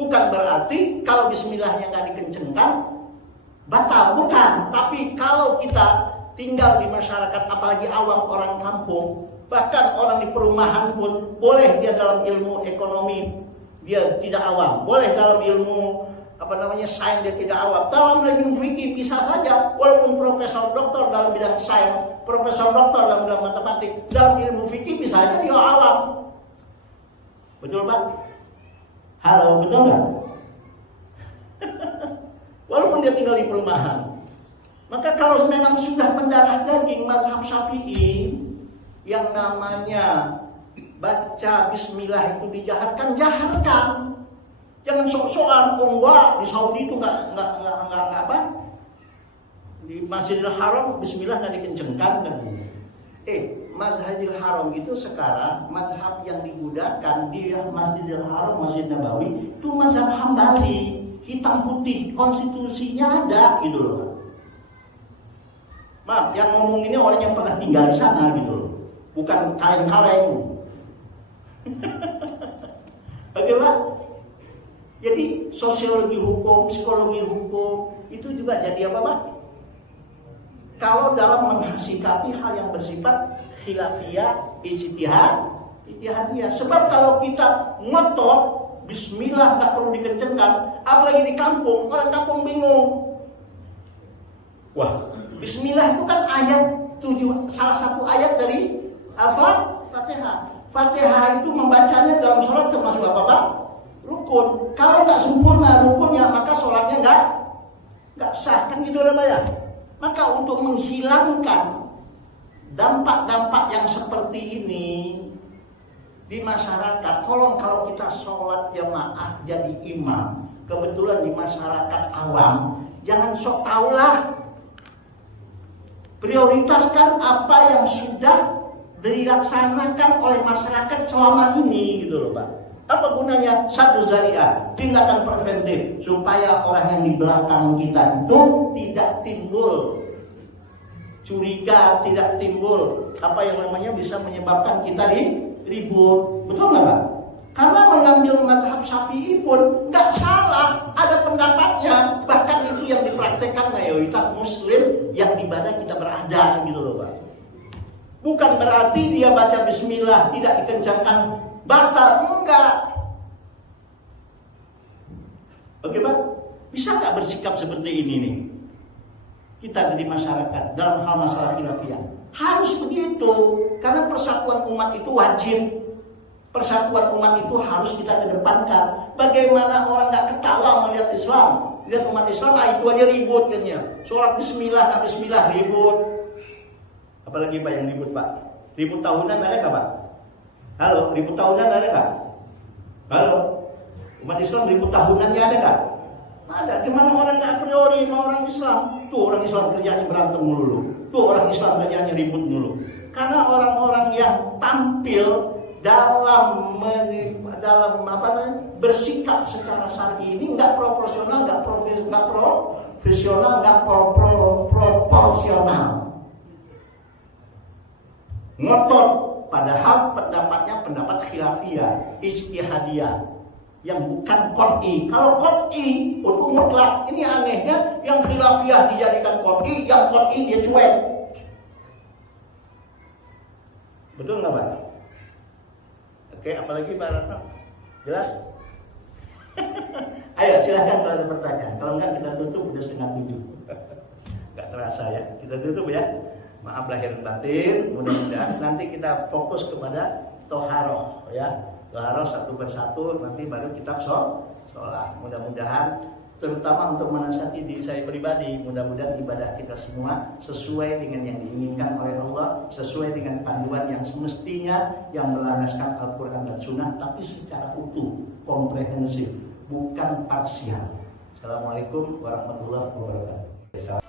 Bukan berarti kalau bismillahnya nggak dikencengkan batal, bukan. Tapi kalau kita tinggal di masyarakat, apalagi awam orang kampung, bahkan orang di perumahan pun boleh dia dalam ilmu ekonomi dia tidak awam, boleh dalam ilmu sains dia tidak awam. Dalam ilmu fikih bisa saja, walaupun profesor doktor dalam bidang sains, profesor doktor dalam bidang matematik, dalam ilmu fikih bisa saja dia awam. Betul Pak? Halo, betul nggak? Walaupun dia tinggal di perumahan. Maka kalau memang sudah mendarah daging mazhab Syafi'i yang namanya baca bismillah itu dijaharkan, jaharkan. Jangan sok-sokan, di Saudi itu nggak apa? Di Masjidil Haram bismillah nggak dikencengkan kan? Masjidil Haram itu sekarang mazhab yang digunakan di Masjidil Haram, Masjid Nabawi itu mazhab Hambali, hitam putih, konstitusinya ada gitu loh. Maaf, yang ngomong ini orang yang pernah tinggal di sana gitu loh, bukan kaleng-kaleng. Oke Pak? Jadi sosiologi hukum, psikologi hukum itu juga jadi apa Pak? Kalau dalam menghasikapi hal yang bersifat khilafiyah, ijtihadiyah. Sebab kalau kita ngotot bismillah nggak perlu dikencengkan, apalagi di kampung, orang kampung bingung. Wah, Bismillah itu kan ayat 7, salah satu ayat dari Al-Fatihah. Fatihah itu membacanya dalam sholat termasuk apa Pak? Rukun. Kalau nggak sempurna rukunnya, maka sholatnya nggak sah, kan gitu Pak ya. Maka untuk menghilangkan dampak-dampak yang seperti ini di masyarakat, tolong kalau kita sholat jamaah jadi imam, kebetulan di masyarakat awam, jangan sok tahulah. Prioritaskan apa yang sudah dilaksanakan oleh masyarakat selama ini gitu loh Pak. Apa gunanya? Satu zariah, tindakan preventif supaya orang yang di belakang kita itu tidak timbul curiga, tidak timbul apa yang namanya bisa menyebabkan kita ribut. Betul nggak Pak? Karena mengambil mazhab Syafi'i pun nggak salah, ada pendapatnya. Bahkan itu yang dipraktekkan mayoritas Muslim yang di mana kita berada gitu loh Pak. Bukan berarti dia baca Bismillah tidak dikencangkan batal, enggak. Oke Pak, bisa nggak bersikap seperti ini nih? Kita di masyarakat dalam hal masalah khilafiyah harus begitu, karena persatuan umat itu wajib. Persatuan umat itu harus kita kedepankan. Bagaimana orang nggak ketawa melihat Islam, lihat umat Islam, itu aja ribut kan ya. Sholat Bismillah, nggak Bismillah ribut. Apalagi Pak yang ribut Pak? Ribut tahunan ada nggak Pak? Halo, ribut tahunan ada nggak? Halo, umat Islam ribut tahunannya ada nggak? Ada. Gimana orang nggak a priori sama orang Islam? Tuh orang Islam kerjanya berantem mulu. Tuh orang Islam kerjanya ribut mulu. Karena orang-orang yang tampil dalam bersikap secara syar'i ini nggak proporsional, nggak profesional, nggak proporsional. Ngotot, padahal pendapatnya pendapat khilafiyah, ijtihadiyah, yang bukan qot'i. Kalau qot'i itu mutlak. Ini anehnya, yang khilafiyah dijadikan qot'i, yang qot'i dia cuek. Betul nggak Pak? Oke, apalagi Pak Ratno? Jelas? Ayo silakan kalau ada pertanyaan. Kalau enggak kita tutup udah 6:30. Enggak terasa ya. Kita tutup ya. Maaf lahir batin. Mudah-mudahan nanti kita fokus kepada toharoh ya. Toharoh satu persatu, nanti baru kitab sholat. Mudah-mudahan terutama untuk menasihati diri saya pribadi, mudah-mudahan ibadah kita semua sesuai dengan yang diinginkan oleh Allah, sesuai dengan panduan yang semestinya, yang melandaskan Al-Quran dan Sunnah, tapi secara utuh, komprehensif, bukan parsial. Assalamualaikum warahmatullahi wabarakatuh.